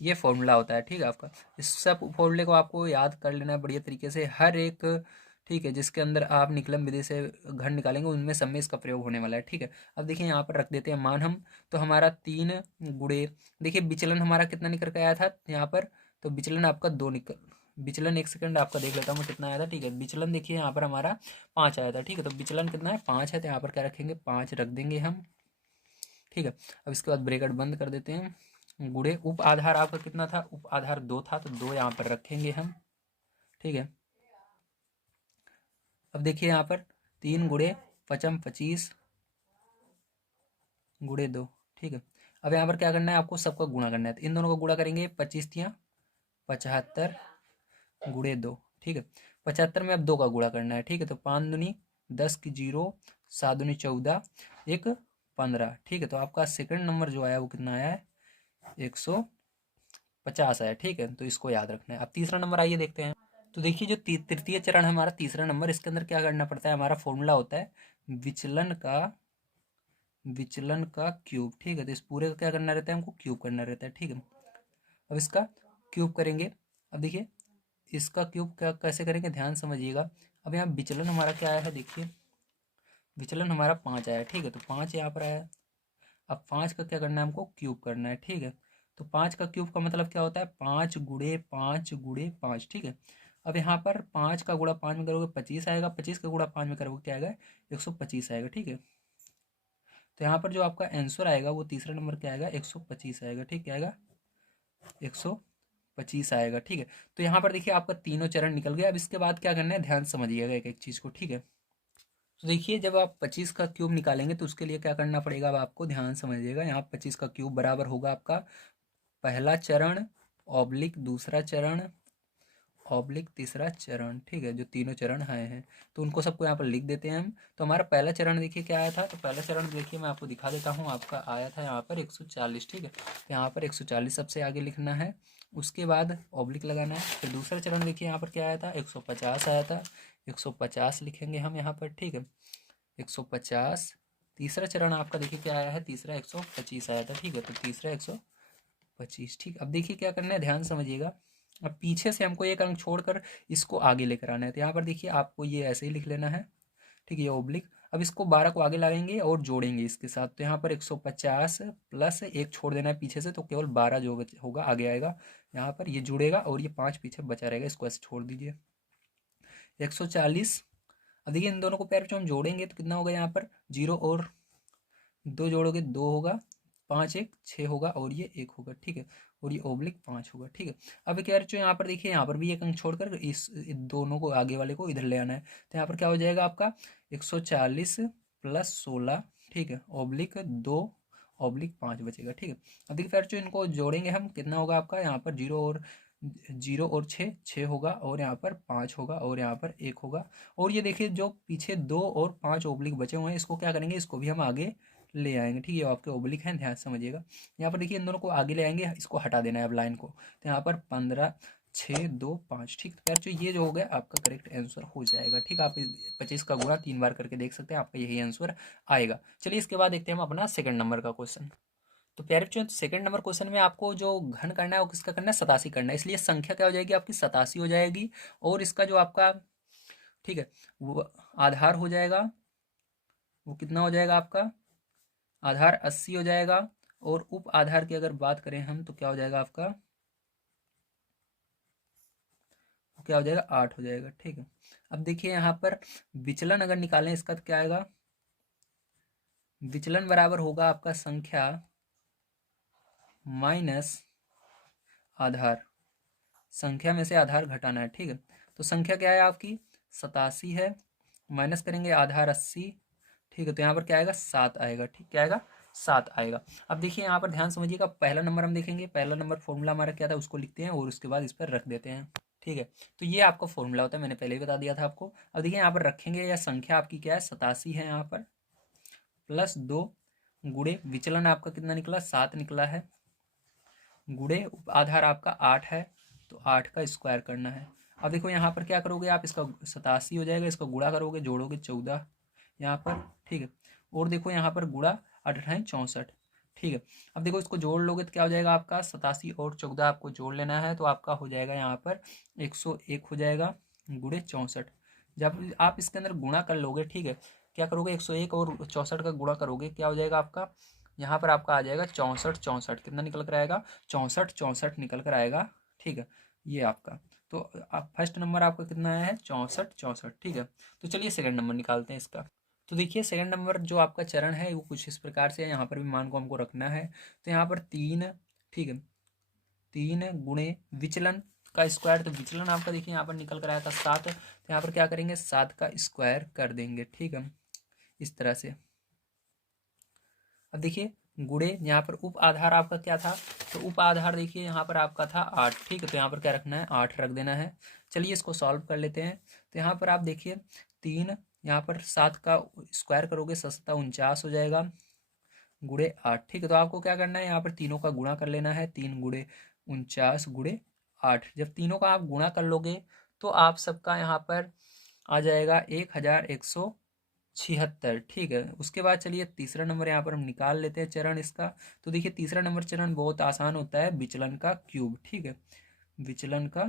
ये फॉर्मूला होता है। ठीक है, आपका इस सब फॉर्मूले को आपको याद कर लेना है बढ़िया तरीके से, हर एक। ठीक है, जिसके अंदर आप निकलन विधि से घन निकालेंगे उनमें सब में इसका प्रयोग होने वाला है। ठीक है, अब देखिए यहाँ पर रख देते हैं मान हम, तो हमारा 3 गुणे, देखिए विचलन हमारा कितना निकल के आया था यहाँ पर, तो विचलन आपका 2 निकल, विचलन एक सेकंड आपका देख लेता हूँ मैं कितना आया था। ठीक है, विचलन देखिए यहाँ पर हमारा 5 आया था। ठीक है, तो विचलन कितना है, 5 है, तो यहाँ पर क्या रखेंगे, 5 रख देंगे हम। ठीक है, अब इसके बाद ब्रैकेट बंद कर देते हैं, गुणे उप आधार आपका कितना था, उप आधार 2 था, तो 2 यहाँ पर रखेंगे हम। ठीक है, अब देखिए यहाँ पर 3 गुणे पचम 25 गुणे 2। ठीक है, अब यहाँ पर क्या करना है आपको, सबका गुणा करना है, तो इन दोनों को गुणा करेंगे, 25 तिया 75 गुणे 2। ठीक है, 75 में अब 2 का गुणा करना है। ठीक है, तो 5 दूनी 10 की 0, 7 दूनी 14, 1 15। ठीक है, तो आपका सेकंड नंबर जो आया वो कितना आया है, 150 आया। ठीक है, तो इसको याद रखना है। अब तीसरा नंबर आइए देखते हैं। तो देखिए जो तृतीय चरण है हमारा, तीसरा नंबर, इसके अंदर क्या करना पड़ता है, हमारा फॉर्मूला होता है विचलन का, विचलन का क्यूब। ठीक है, तो इस पूरे का क्या करना रहता है, हमको क्यूब करना रहता है। ठीक है, अब इसका क्यूब करेंगे। अब देखिए इसका क्यूब क्या कैसे करेंगे, ध्यान समझिएगा। अब यहाँ विचलन हमारा क्या आया है, देखिए विचलन हमारा 5 आया है। ठीक है, तो 5 यहाँ पर आया है। अब 5 का क्या करना है, हमको क्यूब करना है। ठीक है, तो 5 का क्यूब का मतलब क्या होता है, 5 गुणे 5 गुणे 5। ठीक है, अब यहाँ पर 5 का गुणा 5 में करोगे 25 आएगा, 25 का गुणा 5 में करोगे क्या आएगा, 125 आएगा। ठीक है, तो यहाँ पर जो आपका आंसर आएगा वो तीसरा नंबर क्या आएगा, 125 आएगा। ठीक, क्या आएगा, 125 आएगा। ठीक है, तो यहाँ पर देखिए आपका तीनों चरण निकल गया। अब इसके बाद क्या करना है, ध्यान समझिएगा एक एक चीज़ को। ठीक है, तो देखिए जब आप 25 का क्यूब निकालेंगे तो उसके लिए क्या करना पड़ेगा, अब आपको ध्यान समझिएगा। यहाँ 25 का क्यूब बराबर होगा आपका पहला चरण ऑब्लिक दूसरा चरण ऑब्लिक तीसरा चरण। ठीक है, जो तीनों चरण आए हैं तो उनको सबको यहाँ पर लिख देते हैं हम। तो हमारा पहला चरण देखिए क्या आया था, तो पहला चरण देखिए मैं आपको दिखा देता हूँ, आपका आया था यहाँ पर 140। ठीक है, यहाँ पर 140 सबसे आगे लिखना है, उसके बाद ऑब्लिक लगाना है। फिर दूसरा चरण देखिए यहाँ पर क्या आया था, 150 आया था, 150 लिखेंगे हम यहाँ पर। ठीक है, 150। तीसरा चरण आपका देखिए क्या आया है, तीसरा 125 आया था। ठीक है, तो तीसरा 125। ठीक, अब देखिए क्या करना है, ध्यान समझिएगा। अब पीछे से हमको एक अंक छोड़कर इसको आगे लेकर आना है, तो यहाँ पर देखिए आपको ये ऐसे ही लिख लेना है। ठीक है, ये ओब्लिक। अब इसको 12 को आगे लगाएंगे और जोड़ेंगे इसके साथ, तो यहाँ पर 150 प्लस एक छोड़ देना है पीछे से, तो केवल 12 जो होगा आगे आएगा। यहाँ पर ये जुड़ेगा और ये 5 पीछे बचा रहेगा, इसको ऐसे छोड़ दीजिए। 140। अब देखिए इन दोनों को पैर जो हम जोड़ेंगे तो कितना होगा, यहाँ पर 0 और 2 जोड़ोगे 2 होगा, 5 1 6 होगा और ये 1 होगा। ठीक है, और ये ओब्लिक 5 होगा। ठीक है, अब क्या है, यहाँ पर देखिए यहाँ पर भी एक अंक छोड़कर इस दोनों को आगे वाले को इधर ले आना है, तो यहाँ पर क्या हो जाएगा आपका 140 प्लस 16। ठीक है, ओब्लिक 2 ओब्लिक 5 बचेगा। ठीक है, अब देखिए फिर जो इनको जोड़ेंगे हम, कितना होगा आपका, यहाँ पर 0 और 6 होगा, और यहाँ पर 5 होगा, और यहाँ पर 1 होगा। और ये देखिए जो पीछे 2 और 5 ओब्लिक बचे हुए हैं, इसको क्या करेंगे, इसको भी हम आगे ले आएंगे। ठीक है, आपके ओब्लिक हैं, ध्यान समझिएगा। यहाँ पर देखिए इन दोनों को आगे ले आएंगे, इसको हटा देना है अब लाइन को, तो यहाँ पर 15 6 2 5। ठीक, तो यार जो ये जो हो गया आपका करेक्ट आंसर हो जाएगा। ठीक, आप 25 का गुणा 3 बार करके देख सकते हैं, आपका यही आंसर आएगा। चलिए इसके बाद देखते हैं हम अपना सेकंड नंबर का क्वेश्चन। तो प्यारे बच्चों, सेकंड नंबर क्वेश्चन में आपको जो घन करना है वो किसका करना है, 87 करना है। इसलिए संख्या क्या हो जाएगी आपकी, 87 हो जाएगी। और इसका जो आपका, ठीक है, वो आधार हो जाएगा, वो कितना हो जाएगा आपका, आधार 80 हो जाएगा। और उप आधार की अगर बात करें हम तो क्या हो जाएगा आपका, क्या हो जाएगा, 8 हो जाएगा। ठीक है, अब देखिए यहाँ पर विचलन अगर निकालें इसका तो क्या आएगा, विचलन बराबर होगा आपका संख्या माइनस आधार। संख्या में से आधार घटाना है। ठीक है, तो संख्या क्या है आपकी, 87 है, माइनस करेंगे आधार 80। ठीक है, तो यहाँ पर क्या आएगा, 7 आएगा। ठीक, क्या आएगा, 7 आएगा। अब देखिए यहाँ पर ध्यान समझिएगा, पहला नंबर हम देखेंगे, पहला नंबर फॉर्मूला हमारा क्या था उसको लिखते हैं और उसके बाद इस पर रख देते हैं। ठीक है, तो ये आपका फॉर्मूला होता है, मैंने पहले ही बता दिया था आपको। अब देखिए यहाँ पर रखेंगे, या संख्या आपकी क्या है, 87 है यहाँ पर, प्लस 2 गुणे विचलन आपका कितना निकला, 7 निकला है, गुणे आधार आपका 8 है, तो 8 का स्क्वायर करना है। अब देखो यहाँ पर क्या करोगे आप, इसका 87 हो जाएगा, इसका गुणा करोगे, जोड़ोगे 14 यहाँ पर। ठीक है, और देखो यहाँ पर गुणा 8 64। ठीक है, अब देखो इसको जोड़ लोगे तो क्या हो जाएगा आपका, 87 और 14 आपको जोड़ लेना है, तो आपका हो जाएगा यहाँ पर 101 हो जाएगा, गुणे 64। जब आप इसके अंदर गुणा कर लोगे, ठीक है, क्या करोगे, 101 और 64 का गुणा करोगे, क्या हो जाएगा आपका, यहाँ पर आपका आ जाएगा 64 64, कितना निकल कर आएगा, 64 64 निकल कर आएगा। ठीक है, ये आपका, तो आप फर्स्ट नंबर आपका कितना आया है, 64 64। ठीक है, तो चलिए सेकंड नंबर निकालते हैं इसका। तो देखिए सेकंड नंबर जो आपका चरण है वो कुछ इस प्रकार से है, यहाँ पर भी मान को हमको रखना है। तो यहाँ पर 3, ठीक है, 3 गुणे विचलन का स्क्वायर, तो विचलन आपका देखिए यहाँ पर निकल कर आया था 7, तो यहाँ पर क्या करेंगे, 7 का स्क्वायर कर देंगे। ठीक है, इस तरह से। अब देखिए गुणे, यहाँ पर उप आधार आपका क्या था, तो उप आधार देखिए यहाँ पर आपका था 8। ठीक है, तो यहाँ पर क्या रखना है, 8 रख देना है। चलिए इसको सॉल्व कर लेते हैं। तो यहाँ पर आप देखिए 3, यहाँ पर 7 का स्क्वायर करोगे, 7 49 हो जाएगा, गुणे 8। ठीक है, तो आपको क्या करना है, यहाँ पर तीनों का गुणा कर लेना है, 3 गुणे 49 गुणे 8। जब तीनों का आप गुणा कर लोगे तो आप सबका यहाँ पर आ जाएगा 1176। ठीक है, उसके बाद चलिए तीसरा नंबर यहाँ पर हम निकाल लेते हैं चरण इसका। तो देखिए तीसरा नंबर चरण बहुत आसान होता है, विचलन का क्यूब। ठीक है, विचलन का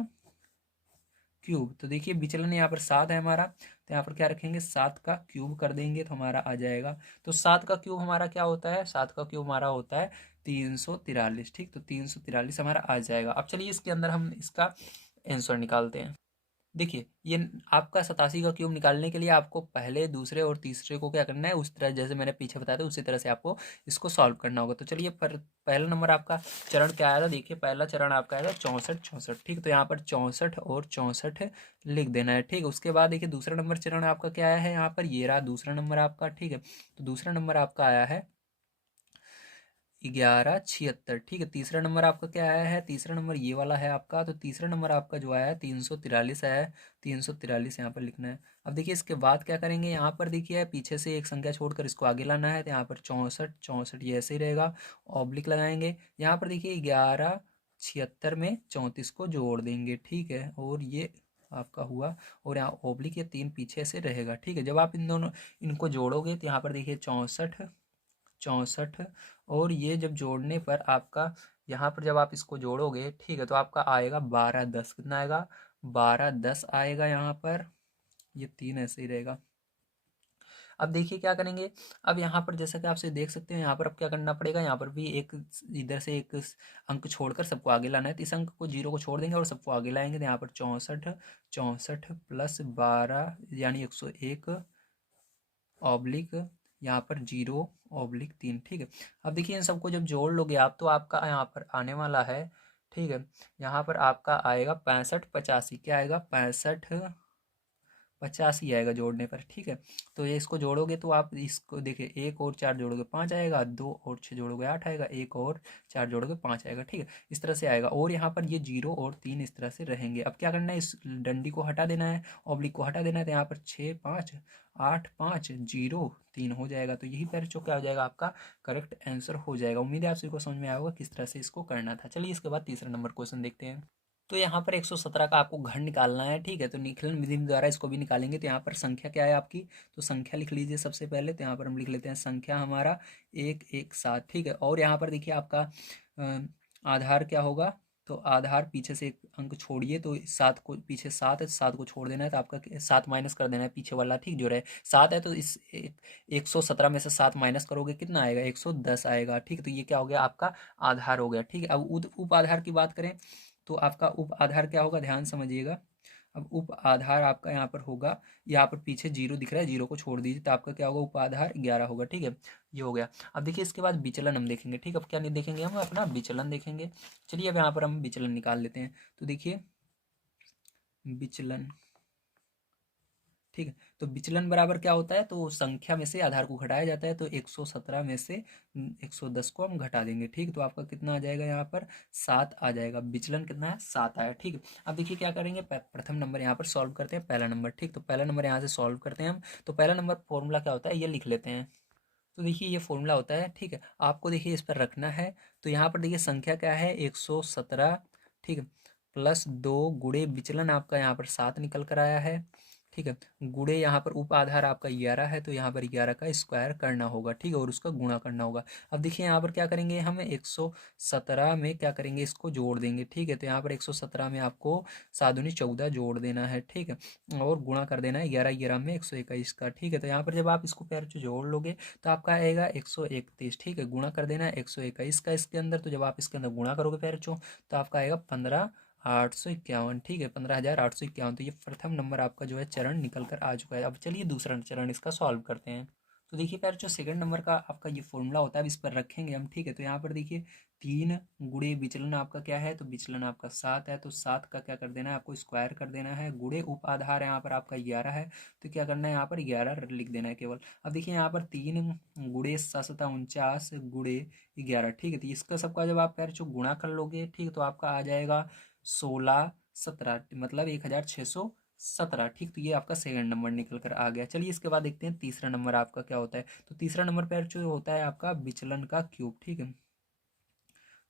क्यूब, तो देखिए विचलन यहाँ पर 7 है हमारा, तो यहाँ पर क्या रखेंगे, 7 का क्यूब कर देंगे तो हमारा आ जाएगा। तो 7 का क्यूब हमारा क्या होता है, 7 का क्यूब हमारा होता है 343। ठीक, तो 343 हमारा आ जाएगा। अब चलिए इसके अंदर हम इसका आंसर निकालते हैं। देखिए ये आपका 87 का क्यूब निकालने के लिए आपको पहले, दूसरे और तीसरे को क्या करना है, उस तरह जैसे मैंने पीछे बताया था उसी तरह से आपको इसको सॉल्व करना होगा। तो चलिए पर पहला नंबर आपका चरण क्या आया था, देखिए पहला चरण आपका आया था 64 64। ठीक, तो यहाँ पर 64 और 64 लिख देना है। ठीक, उसके बाद देखिए दूसरा नंबर चरण आपका क्या आया है, यहाँ पर ये रहा दूसरा नंबर आपका। ठीक है, तो दूसरा नंबर आपका आया है 1176। ठीक है, तीसरा नंबर आपका क्या आया है, तीसरा नंबर ये वाला है आपका। तो तीसरा नंबर आपका जो आया है 343 आया है, 343 यहाँ पर लिखना है। अब देखिए इसके बाद क्या करेंगे, यहाँ पर देखिए पीछे से एक संख्या छोड़कर इसको आगे लाना है, तो यहाँ पर 64 64 ये ऐसे ही रहेगा, ऑब्लिक लगाएंगे। यहाँ पर देखिए 1176 में 34 को जोड़ देंगे। ठीक है, और ये आपका हुआ, और यहाँ ओब्लिक ये 3 पीछे से रहेगा। ठीक है, जब आप इन दोनों इनको जोड़ोगे तो यहाँ पर देखिए 64 64, और ये जब जोड़ने पर आपका यहाँ पर जब आप इसको जोड़ोगे, ठीक है, तो आपका आएगा 1210। कितना आएगा, 1210 आएगा यहाँ पर, ये 3 ऐसे ही रहेगा। अब देखिए क्या करेंगे, अब यहाँ पर जैसा कि आपसे देख सकते हैं, यहाँ पर अब क्या करना पड़ेगा, यहाँ पर भी एक इधर से एक अंक छोड़कर सबको आगे लाना है। तो इस अंक को 0 को छोड़ देंगे और सबको आगे लाएंगे, तो यहाँ पर 64 64 प्लस 12 यानी 101 ऑब्लिक यहाँ पर 0 ऑब्लिक 3। ठीक है, अब देखिए इन सबको जब जोड़ लोगे आप तो आपका यहाँ पर आने वाला है, ठीक है, यहाँ पर आपका आएगा 65 85। क्या आएगा, 65 85 आएगा जोड़ने पर। ठीक है, तो ये इसको जोड़ोगे तो आप इसको देखिए, 1 और 4 जोड़ोगे 5 आएगा, 2 और 6 जोड़ोगे 8 आएगा, 1 और 4 जोड़ोगे 5 आएगा। ठीक है, इस तरह से आएगा, और यहाँ पर ये 0 और 3 इस तरह से रहेंगे। अब क्या करना है, इस डंडी को हटा देना है, ऑब्लिक को हटा देना है, तो यहाँ पर 6 5 8 5 0 3 हो जाएगा। तो यही पैर क्या हो जाएगा, आपका करेक्ट आंसर हो जाएगा। उम्मीद है आप सभी को समझ में आया होगा किस तरह से इसको करना था। चलिए इसके बाद तीसरा नंबर क्वेश्चन देखते हैं। तो यहाँ पर 117 का आपको घन निकालना है, ठीक है। तो निखलन विधि द्वारा इसको भी निकालेंगे। तो यहाँ पर संख्या क्या है आपकी, तो संख्या लिख लीजिए सबसे पहले। तो यहाँ पर हम लिख लेते हैं संख्या हमारा 117, ठीक है। और यहाँ पर देखिए आपका आधार क्या होगा, तो आधार पीछे से एक अंक छोड़िए, तो 7 को, पीछे 7 है, 7 को छोड़ देना है, तो आपका 7 माइनस कर देना है पीछे वाला, ठीक। जो रहे 7 है, तो इस 117 में से 7 माइनस करोगे कितना आएगा, 110 आएगा, ठीक। तो ये क्या हो गया, आपका आधार हो गया, ठीक है। अब उप आधार की बात करें, तो आपका उप आधार क्या होगा, ध्यान समझिएगा। अब उप आधार आपका यहाँ पर होगा, यहाँ पर पीछे जीरो दिख रहा है, जीरो को छोड़ दीजिए, तो आपका क्या होगा, उप आधार 11 होगा, ठीक है। ये हो गया। अब देखिए इसके बाद विचलन हम देखेंगे, ठीक है। अब क्या नहीं देखेंगे, हम अपना विचलन देखेंगे। चलिए अब यहाँ पर हम विचलन निकाल लेते हैं। तो देखिए विचलन, ठीक है। तो विचलन बराबर क्या होता है, तो संख्या में से आधार को घटाया जाता है। तो 117 में से 110 को हम घटा देंगे, ठीक। तो आपका कितना आ जाएगा, यहाँ पर 7 आ जाएगा। विचलन कितना है, 7 आया, ठीक है। अब देखिए क्या करेंगे, प्रथम नंबर यहाँ पर सॉल्व करते हैं, पहला नंबर, ठीक। तो पहला नंबर यहाँ से सॉल्व करते हैं हम। तो पहला नंबर फॉर्मूला क्या होता है, ये लिख लेते हैं। तो देखिए ये फॉर्मूला होता है, ठीक है। आपको देखिए इस पर रखना है। तो यहाँ पर देखिए संख्या क्या है, 117, ठीक है, प्लस 2 गुणे विचलन आपका यहाँ पर 7 निकल कर आया है, ठीक है। गुणे यहाँ पर उप आधार आपका 11 है, तो यहाँ पर 11 का स्क्वायर करना होगा, ठीक है, और उसका गुणा करना होगा। अब देखिए यहाँ पर क्या करेंगे, हम 117 में क्या करेंगे, इसको जोड़ देंगे, ठीक है। तो यहाँ पर 117 में आपको 7 दूनी 14 जोड़ देना है, ठीक है, और गुणा कर देना है 11 11 में 121 का, ठीक है। तो यहाँ पर जब आप इसको पैर से जोड़ लोगे तो आपका आएगा 131, ठीक है। गुणा कर देना है 121 का इसके अंदर, तो जब आप इसके अंदर गुणा करोगे पैर चो, तो आपका आएगा 15,851, ठीक है, 15,851। तो ये प्रथम नंबर आपका जो है चरण निकल कर आ चुका है। अब चलिए दूसरा चरण इसका सॉल्व करते हैं। तो देखिए पैर जो सेकंड नंबर का आपका ये फॉर्मूला होता है, इस पर रखेंगे हम, ठीक है। तो यहाँ पर देखिए 3 गुणे विचलन आपका क्या है, तो विचलन आपका 7 है, तो 7 का क्या कर देना है, आपको स्क्वायर कर देना है, गुणे उप आधार यहाँ पर आपका 11 है, तो क्या करना है, यहाँ पर 11 लिख देना है केवल। अब देखिए यहाँ पर 3 गुणे 7 49 गुणे 11, ठीक है। तो इसका सबका जब आप पैर जो गुणा कर लोगे, ठीक, तो आपका आ जाएगा 16 17, मतलब 1617, ठीक। तो ये आपका सेकंड नंबर निकल कर आ गया। चलिए इसके बाद देखते हैं तीसरा नंबर आपका क्या होता है। तो तीसरा नंबर पैर जो होता है आपका विचलन का क्यूब, ठीक है।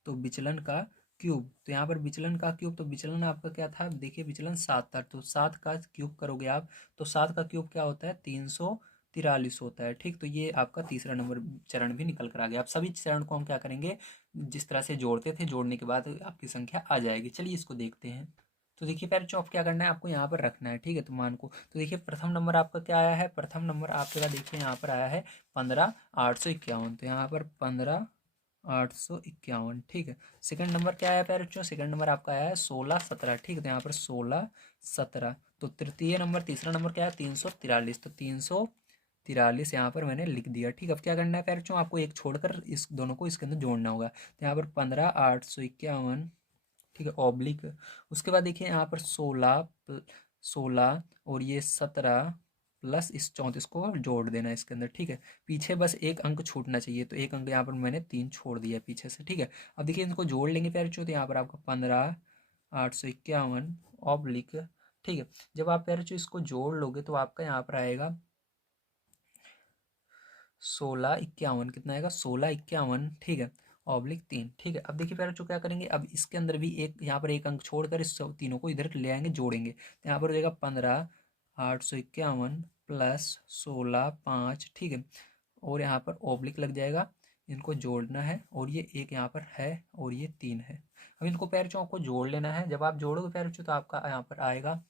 तो विचलन का क्यूब, तो यहाँ पर विचलन का क्यूब, तो विचलन आपका क्या था, देखिए विचलन 7 था, तो 7 का क्यूब करोगे आप, तो 7 का क्यूब क्या होता है, 343 होता है, ठीक। तो ये आपका तीसरा नंबर चरण भी निकल कर आ गया। आप सभी चरण को हम क्या करेंगे, जिस तरह से जोड़ते थे, जोड़ने के बाद आपकी संख्या आ जाएगी। चलिए इसको देखते हैं। तो देखिए पैर चौप क्या करना है, आपको यहाँ पर रखना है, ठीक है, तो मान को। तो देखिए प्रथम नंबर आपका क्या आया है, प्रथम नंबर आपका देखिए यहाँ पर आया है 15,851, तो यहाँ पर 15,851, ठीक है। सेकंड नंबर क्या आया पैर बच्चों, सेकंड नंबर आपका आया है 16 17, ठीक है, तो यहाँ पर 16 17। तो तृतीय नंबर, तीसरा नंबर क्या है, 343, तो 343 यहाँ पर मैंने लिख दिया, ठीक। अब क्या करना है पैर बच्चों, आपको एक छोड़कर इस दोनों को इसके अंदर जोड़ना होगा। तो यहाँ पर 15,851, ठीक है, ऑब्लिक। उसके बाद देखिए यहाँ पर 16 और ये 17 प्लस इस 34 को जोड़ देना है इसके अंदर, ठीक है। पीछे बस एक अंक छूटना चाहिए, तो एक अंक यहाँ पर मैंने 3 छोड़ दिया पीछे से, ठीक है। अब देखिए इनको जोड़ लेंगे पैर चो, तो यहाँ पर आपका 15,851 ऑब्लिक, ठीक है। जब आप पैर चो इसको जोड़ लोगे तो आपका यहाँ पर आएगा 1651, कितना आएगा, 1651, ठीक है, ऑब्लिक 3, ठीक है। अब देखिए प्यारे जो क्या करेंगे, अब इसके अंदर भी एक, यहाँ पर एक अंक छोड़कर इस तीनों को इधर ले आएंगे, जोड़ेंगे, तो यहाँ पर हो जाएगा 15,851 प्लस 16 5, ठीक है, और यहाँ पर ऑब्लिक लग जाएगा। इनको जोड़ना है, और ये एक यहाँ पर है, और ये 3 है। अब इनको पैर चौक को जोड़ लेना है। जब आप जोड़ोगे पैर चो, तो आपका यहाँ पर आएगा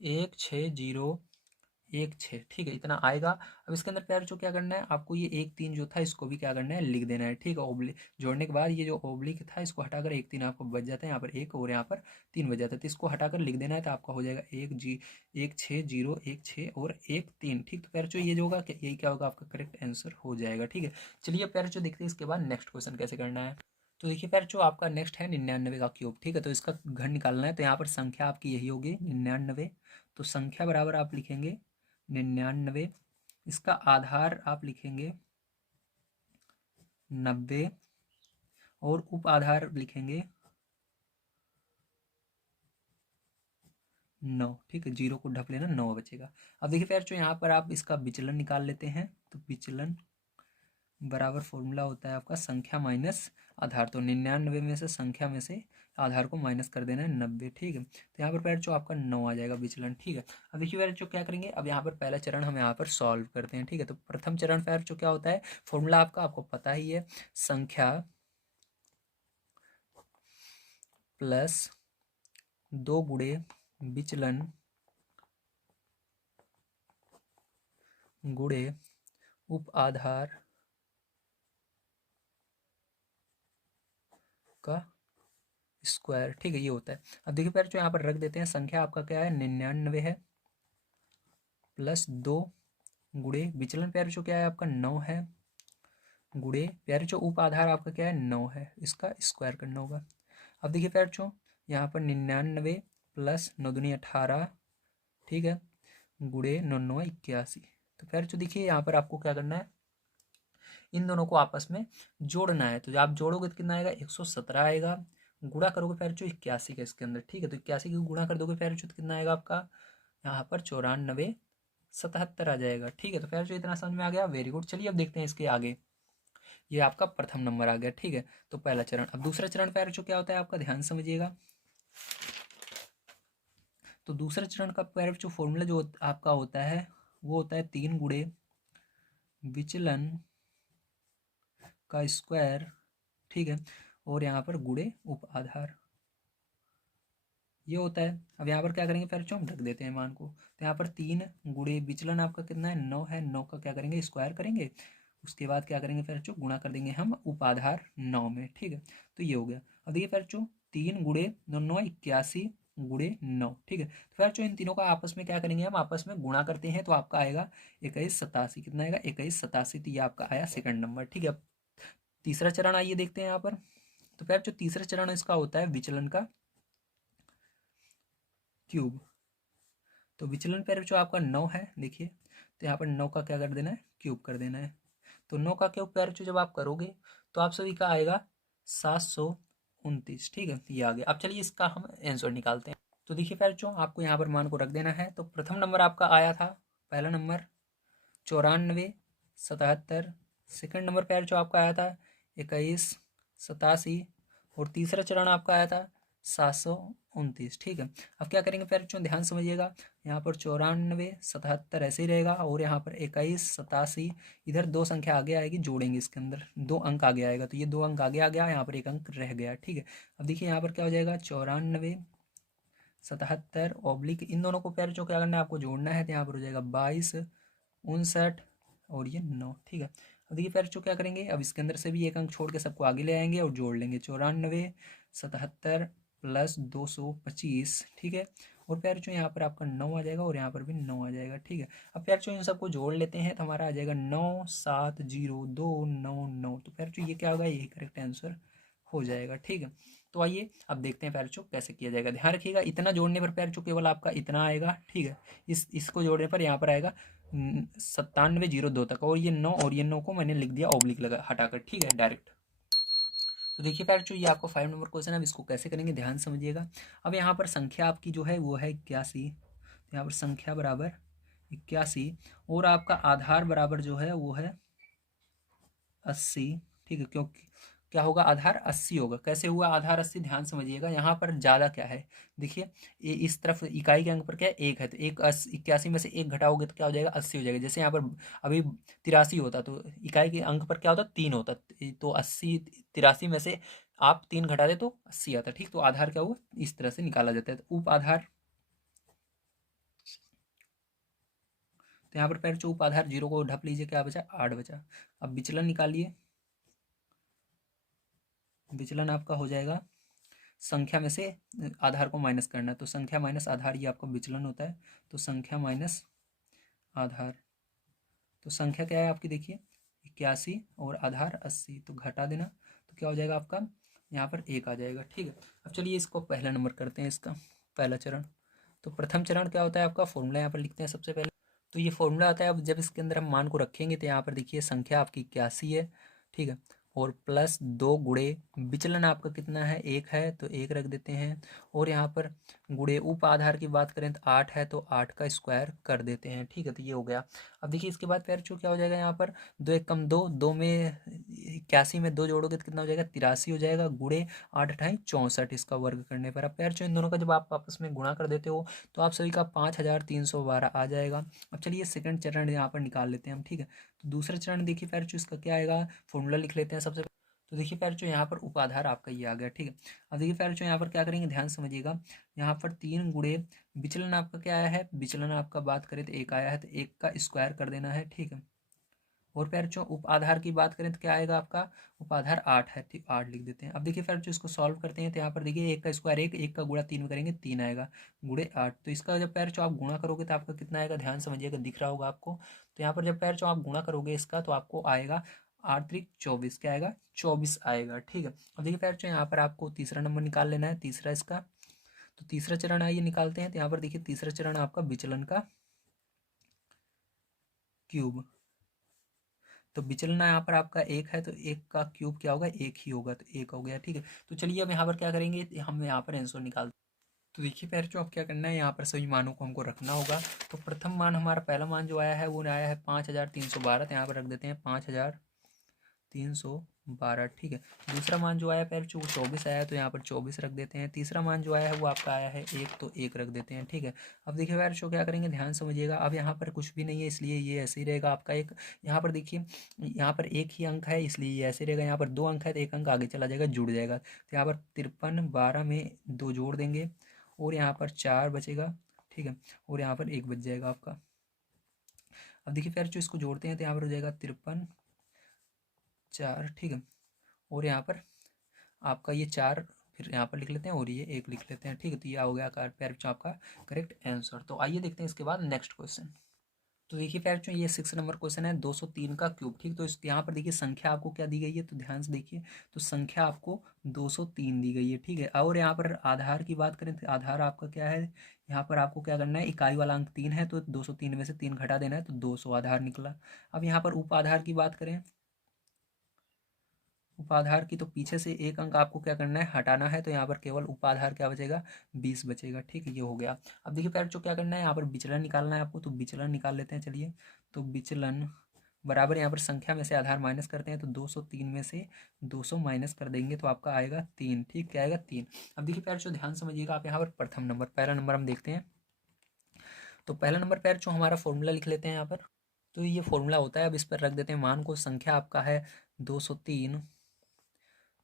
16,016, ठीक है, इतना आएगा। अब इसके अंदर प्यार जो क्या करना है, आपको ये 1 3 जो था इसको भी क्या करना है, लिख देना है, ठीक है। ओब्लिक जोड़ने के बाद ये जो ओब्लिक था इसको हटाकर 1 3 आपको बच जाता है, यहाँ पर 1 और यहाँ पर 3 बच जाता है, तो इसको हटाकर लिख देना है। तो आपका हो जाएगा 16,016 और 1 3, ठीक। तो प्यार जो ये जो होगा, यही क्या होगा, आपका करेक्ट आंसर हो जाएगा, ठीक है। चलिए प्यार जो देखते हैं इसके बाद नेक्स्ट क्वेश्चन कैसे करना है। तो देखिए प्यार जो आपका नेक्स्ट है 99 का क्यूब, ठीक है। तो इसका घन निकालना है। तो यहाँ पर संख्या आपकी यही होगी 99, तो संख्या बराबर आप लिखेंगे 99, इसका आधार आप लिखेंगे 90, और उप आधार लिखेंगे 9, ठीक है, 0 को ढप लेना, 9 बचेगा। अब देखिए प्यार जो यहाँ पर आप इसका विचलन निकाल लेते हैं। तो विचलन बराबर फॉर्मूला होता है आपका संख्या माइनस आधार। तो 99 में से संख्या में से आधार को माइनस कर देना है 90, ठीक है। तो यहाँ पर पैर जो आपका 9 आ जाएगा विचलन, ठीक है। अब देखिए पैर जो क्या करेंगे, अब यहाँ पर पहला चरण हम यहाँ पर सॉल्व करते हैं, ठीक है। तो प्रथम चरण पैर जो क्या होता है, फॉर्मूला आपको पता ही है, संख्या प्लस 2 गुणे विचलन गुणे उप आधार का स्क्वायर, ठीक है, ये होता है। अब देखिए पैर जो यहाँ पर रख देते हैं, संख्या आपका क्या है 99 है, प्लस 2 गुणे विचलन पैर जो क्या है आपका 9 है, गुणे पैर जो उप आधार आपका क्या है 9 है, इसका स्क्वायर करना होगा। अब देखिए पैर जो यहाँ पर 99 प्लस 9 दूनी 18, ठीक है, गुणे 9 9 81। तो पैर जो देखिए यहाँ पर आपको क्या करना है, इन दोनों को आपस में जोड़ना है। तो जब आप जोड़ोगे तो कितना आएगा 117 आएगा, गुणा करोगे पैर जो 81 का इसके अंदर, ठीक है। तो 81 की गुणा कर दोगे पैर जो कितना आएगा आपका यहाँ पर 94 77 आ जाएगा, ठीक है। तो पैर जो इतना समझ में आ गया, वेरी गुड। चलिए अब देखते हैं इसके आगे, ये आपका प्रथम नंबर आ गया, ठीक है। तो पहला चरण। अब दूसरा चरण पैर जो क्या होता है आपका, ध्यान समझिएगा। तो दूसरे चरण का पैर जो फॉर्मूला जो आपका होता है वो होता है 3 गुणे विचलन का स्क्वायर, ठीक है, और यहाँ पर गुणे उप आधार, ये होता है। अब यहाँ पर क्या करेंगे पैर जो हम रख देते हैं मान को। तो यहाँ पर 3 गुणे विचलन आपका कितना है 9 है, 9 का क्या करेंगे स्क्वायर करेंगे, उसके बाद क्या करेंगे पैर जो गुणा कर देंगे हम उपाधार 9 में, ठीक है। तो ये हो गया। अब देखिए पैर जो 3 गुणे 9 9 81 गुणे 9, ठीक है। तो पैर जो इन तीनों का आपस में क्या करेंगे, हम आपस में गुणा करते हैं, तो आपका आएगा 2187। कितना आएगा 2187, तो ये आपका आया सेकंड नंबर, ठीक है। अब तीसरा चरण आइए देखते हैं यहाँ पर। तो पैर जो तीसरा चरण इसका होता है विचलन का क्यूब। तो विचलन पैर जो आपका 9 है, देखिए, तो यहाँ पर 9 का क्या कर देना है क्यूब कर देना है। तो 9 का क्यूब पैर जो जब आप करोगे तो आप सभी का आएगा 729, ठीक है, ये आ गया। अब चलिए इसका हम आंसर निकालते हैं। तो देखिए पैर जो आपको यहाँ पर मान को रख देना है। तो प्रथम नंबर आपका आया था, पहला नंबर 94 77, सेकंड नंबर पैर जो आपका आया था 21 87, और तीसरा चरण आपका आया था 729, ठीक है। अब क्या करेंगे पैर जो ध्यान समझिएगा, यहाँ पर 94 77 ऐसे ही रहेगा, और यहाँ पर 21 87, इधर 2 संख्या आगे आएगी, जोड़ेंगे इसके अंदर 2 अंक आगे आएगा, तो ये 2 अंक आगे आ गया, यहाँ पर 1 अंक रह गया, ठीक है। अब देखिए यहाँ पर क्या हो जाएगा 94 77 ऑब्लिक, इन दोनों को पैर जो क्या करना है आपको जोड़ना है, तो यहाँ पर हो जाएगा 22 59 और ये 9, ठीक है। अब देखिए पैर जो क्या करेंगे, अब इसके अंदर से भी 1 अंक छोड़ के सबको आगे ले आएंगे और जोड़ लेंगे, 94 77 प्लस 225, ठीक है। और पैर जो यहाँ पर आपका 9 आ जाएगा, और यहाँ पर भी 9 आ जाएगा, ठीक है। अब पैर जो इन सबको जोड़ लेते हैं तो हमारा आ जाएगा 970299। तो पैर जो ये क्या होगा, यही करेक्ट आंसर हो जाएगा, ठीक है। तो आइए अब देखते हैं पैर चुप कैसे किया जाएगा। ध्यान रखिएगा, इतना जोड़ने पर पैर चुप केवल आपका इतना आएगा, ठीक है। इसको जोड़ने पर यहाँ पर आएगा 9702 तक, और ये 9 और ये 9 को मैंने लिख दिया ऑब्लिक लगा हटाकर, ठीक है, डायरेक्ट। तो देखिए पैर जो ये आपको 5 नंबर क्वेश्चन है, अब इसको कैसे करेंगे ध्यान समझिएगा। अब यहाँ पर संख्या आपकी जो है वो है 81, तो यहाँ पर संख्या बराबर 81, और आपका आधार बराबर जो है वो है 80, ठीक है। क्योंकि क्या होगा, आधार 80 होगा। कैसे हुआ आधार 80, ध्यान समझिएगा। यहाँ पर ज़्यादा क्या है, देखिए ये इस तरफ इकाई के अंक पर क्या है 1 है, तो 81 में से 1 घटाओगे तो क्या हो जाएगा 80 हो जाएगा। जैसे यहाँ पर अभी 83 होता तो इकाई के अंक पर क्या होता 3 होता, तो 80 83 में से आप 3 घटा दे तो 80 आता, ठीक। तो आधार क्या हुआ इस तरह से निकाला जाता है। तो उप आधार, तो यहाँ पर पैर जो उप आधार 0 को ढप लीजिए, क्या बचा 8 बचा। अब विचलन निकालिए, विचलन आपका हो जाएगा संख्या में से आधार को माइनस करना है, तो संख्या माइनस आधार ये आपका विचलन होता है। तो संख्या माइनस आधार, तो संख्या क्या है आपकी देखिए 81 और आधार 80, तो घटा देना, तो क्या हो जाएगा आपका यहाँ पर 1 आ जाएगा, ठीक है। अब चलिए इसको पहला नंबर करते हैं, इसका पहला चरण। तो प्रथम चरण क्या होता है आपका, फॉर्मूला यहाँ पर लिखते हैं सबसे पहले। तो ये फॉर्मूला आता है, अब जब इसके अंदर हम मान को रखेंगे तो यहाँ पर देखिए संख्या आपकी 81 है, ठीक है, और प्लस 2 गुणे विचलन आपका कितना है 1 है, तो 1 रख देते हैं, और यहाँ पर गुणे उप आधार की बात करें तो 8 है तो 8 का स्क्वायर कर देते हैं। ठीक है, तो ये हो गया। अब देखिए इसके बाद पैर क्या हो जाएगा यहाँ पर, 2 एक कम 2, 2 में 81 में 2 जोड़ोगे तो कितना हो जाएगा, 83 हो जाएगा, गुणे 8 अठाई 64 इसका वर्ग करने पर। अब पैर इन दोनों का जब आप आपस में गुणा कर देते हो तो आप सभी का 5312 आ जाएगा। अब चलिए सेकंड चरण यहाँ पर निकाल लेते हैं हम। ठीक है, तो दूसरा चरण देखिए पैर इसका क्या आएगा, फॉर्मूला लिख लेते हैं सबसे। तो देखिए पैर यहाँ पर उपाधार आपका ये आ गया। ठीक है, अब देखिए पैर यहाँ पर क्या करेंगे, ध्यान समझिएगा। यहाँ पर 3 गुणे विचलन आपका क्या आया है, विचलन आपका बात करें तो 1 आया है तो 1 का स्क्वायर कर देना है। ठीक है, और पैर उप आधार की बात करें तो क्या आएगा आपका, उपाधार 8 है, ठीक 8 लिख देते हैं। अब देखिए पैर इसको सॉल्व करते हैं तो यहाँ पर देखिए 1 का स्क्वायर 1, 1 का गुणा 3 में करेंगे 3 आएगा, गुणे 8। तो इसका जब पैर आप गुणा करोगे तो आपका कितना आएगा, ध्यान समझिएगा, दिख रहा होगा आपको। तो यहाँ पर जब पैर आप गुणा करोगे इसका तो आपको आएगा 8 त्रिक 24, क्या आएगा, 24 आएगा। ठीक है, अब देखिए पैर यहाँ पर आपको तीसरा नंबर निकाल लेना है, तीसरा इसका। तो तीसरा चरण आइए निकालते हैं। तो यहाँ पर देखिए तीसरा चरण आपका विचलन का क्यूब। तो विचलन यहाँ पर आपका 1 है तो 1 का क्यूब क्या होगा, 1 ही होगा, तो 1 हो गया। ठीक है, तो चलिए अब यहाँ पर क्या करेंगे, हम यहाँ पर आंसर निकाल। तो देखिए पैर अब क्या करना है, यहाँ पर सभी मानों को हमको रखना होगा। तो प्रथम मान, हमारा पहला मान जो आया है वो आया है 5312, तो यहाँ पर रख देते हैं 5312। ठीक है, दूसरा मान जो आया पैर वो 24 आया है तो यहाँ पर 24 रख देते हैं। तीसरा मान जो आया है वो आपका आया है 1, तो 1 रख देते हैं। ठीक है, अब देखिए पैर क्या करेंगे, ध्यान समझिएगा। अब यहाँ पर कुछ भी नहीं है इसलिए ये ऐसे ही रहेगा आपका एक। यहाँ पर देखिए यहाँ पर एक ही अंक है इसलिए ये ऐसे रहेगा। यहाँ पर 2 अंक है तो 1 अंक आगे चला जाएगा, जुड़ जाएगा। तो यहाँ पर 53 12 में 2 जोड़ देंगे और यहाँ पर 4 बचेगा। ठीक है, और यहाँ पर 1 बच जाएगा आपका। अब देखिए फिर इसको जोड़ते हैं तो यहाँ पर हो जाएगा 53 4। ठीक है, और यहाँ पर आपका ये 4 फिर यहाँ पर लिख लेते हैं और ये 1 लिख लेते हैं। ठीक है, तो ये हो गया पैर आपका करेक्ट आंसर। तो आइए देखते हैं इसके बाद नेक्स्ट क्वेश्चन। तो देखिए पैर ये 6 नंबर क्वेश्चन है, 203 का क्यूब। ठीक, तो इस यहाँ पर देखिए संख्या आपको क्या दी गई है, तो ध्यान से देखिए। तो संख्या आपको 203 दी गई है। ठीक है, और यहाँ पर आधार की बात करें तो आधार आपका क्या है, यहाँ पर आपको क्या करना है, इकाई वाला अंक 3 है तो 203 में से 3 घटा देना है तो 200 आधार निकला। अब यहाँ पर उप आधार की बात करें, उपाधार की, तो पीछे से 1 अंक आपको क्या करना है, हटाना है। तो यहाँ पर केवल उपाधार क्या बचेगा, 20 बचेगा। ठीक है, ये हो गया। अब देखिए पैर क्या करना है, यहाँ पर विचलन निकालना है आपको, तो विचलन निकाल लेते हैं चलिए। तो विचलन बराबर यहाँ पर संख्या में से आधार माइनस करते हैं तो 203 में से 200 माइनस कर देंगे तो आपका आएगा 3। ठीक, क्या आएगा 3। अब देखिए पैर ध्यान समझिएगा आप, यहाँ पर प्रथम नंबर पहला नंबर हम देखते हैं। तो पहला नंबर पैर हमारा फॉर्मूला लिख लेते हैं यहाँ पर। तो ये फॉर्मूला होता है, अब इस पर रख देते हैं मान को। संख्या आपका है 203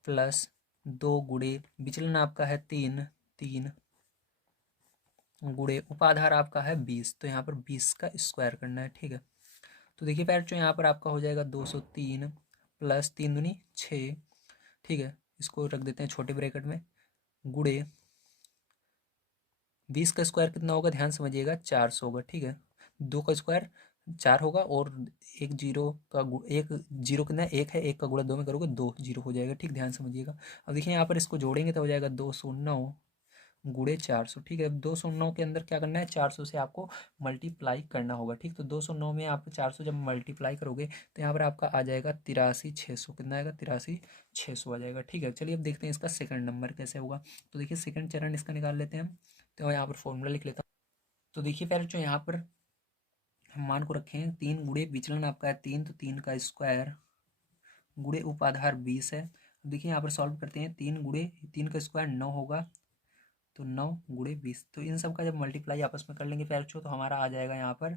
प्लस 2 गुणे विचलन आपका है 3 3 गुणे उपाधार आपका है 20, तो यहाँ पर 20 का स्क्वायर करना है। ठीक है, तो देखिए पैर यहाँ पर आपका हो जाएगा 203 प्लस 3 दूनी 6। ठीक है, इसको रख देते हैं छोटे ब्रैकेट में, गुणे 20 का स्क्वायर कितना होगा, ध्यान समझिएगा, 400 होगा। ठीक है, 2 का स्क्वायर 4 होगा और एक जीरो का एक जीरो कितना है, 1 है, 1 का गुणा 2 में करोगे 2 जीरो हो जाएगा। ठीक, ध्यान समझिएगा। अब देखिए यहाँ पर इसको जोड़ेंगे तो हो जाएगा 209 गुणे 400। ठीक है, अब 209 के अंदर क्या करना है, 400 से आपको मल्टीप्लाई करना होगा। ठीक, तो 209 में आप 400 जब मल्टीप्लाई करोगे तो यहाँ पर आपका आ जाएगा 83,600। कितना आएगा, 83,600 आ जाएगा। ठीक है, चलिए अब देखते हैं इसका सेकंड नंबर कैसे होगा। तो देखिए सेकंड चरण इसका निकाल लेते हैं हम। तो यहाँ पर फॉर्मूला लिख लेता हूँ। तो देखिए पहले जो यहाँ पर हम मान को रखे हैं 3 गुणे विचलन आपका है 3, तो 3 का स्क्वायर गुणे उपाधार 20 है। देखिए यहाँ पर सॉल्व करते हैं, 3 गुणे 3 का स्क्वायर 9 होगा, तो 9 गुणे 20। तो इन सब का जब मल्टीप्लाई आपस में कर लेंगे पैर तो हमारा आ जाएगा यहाँ पर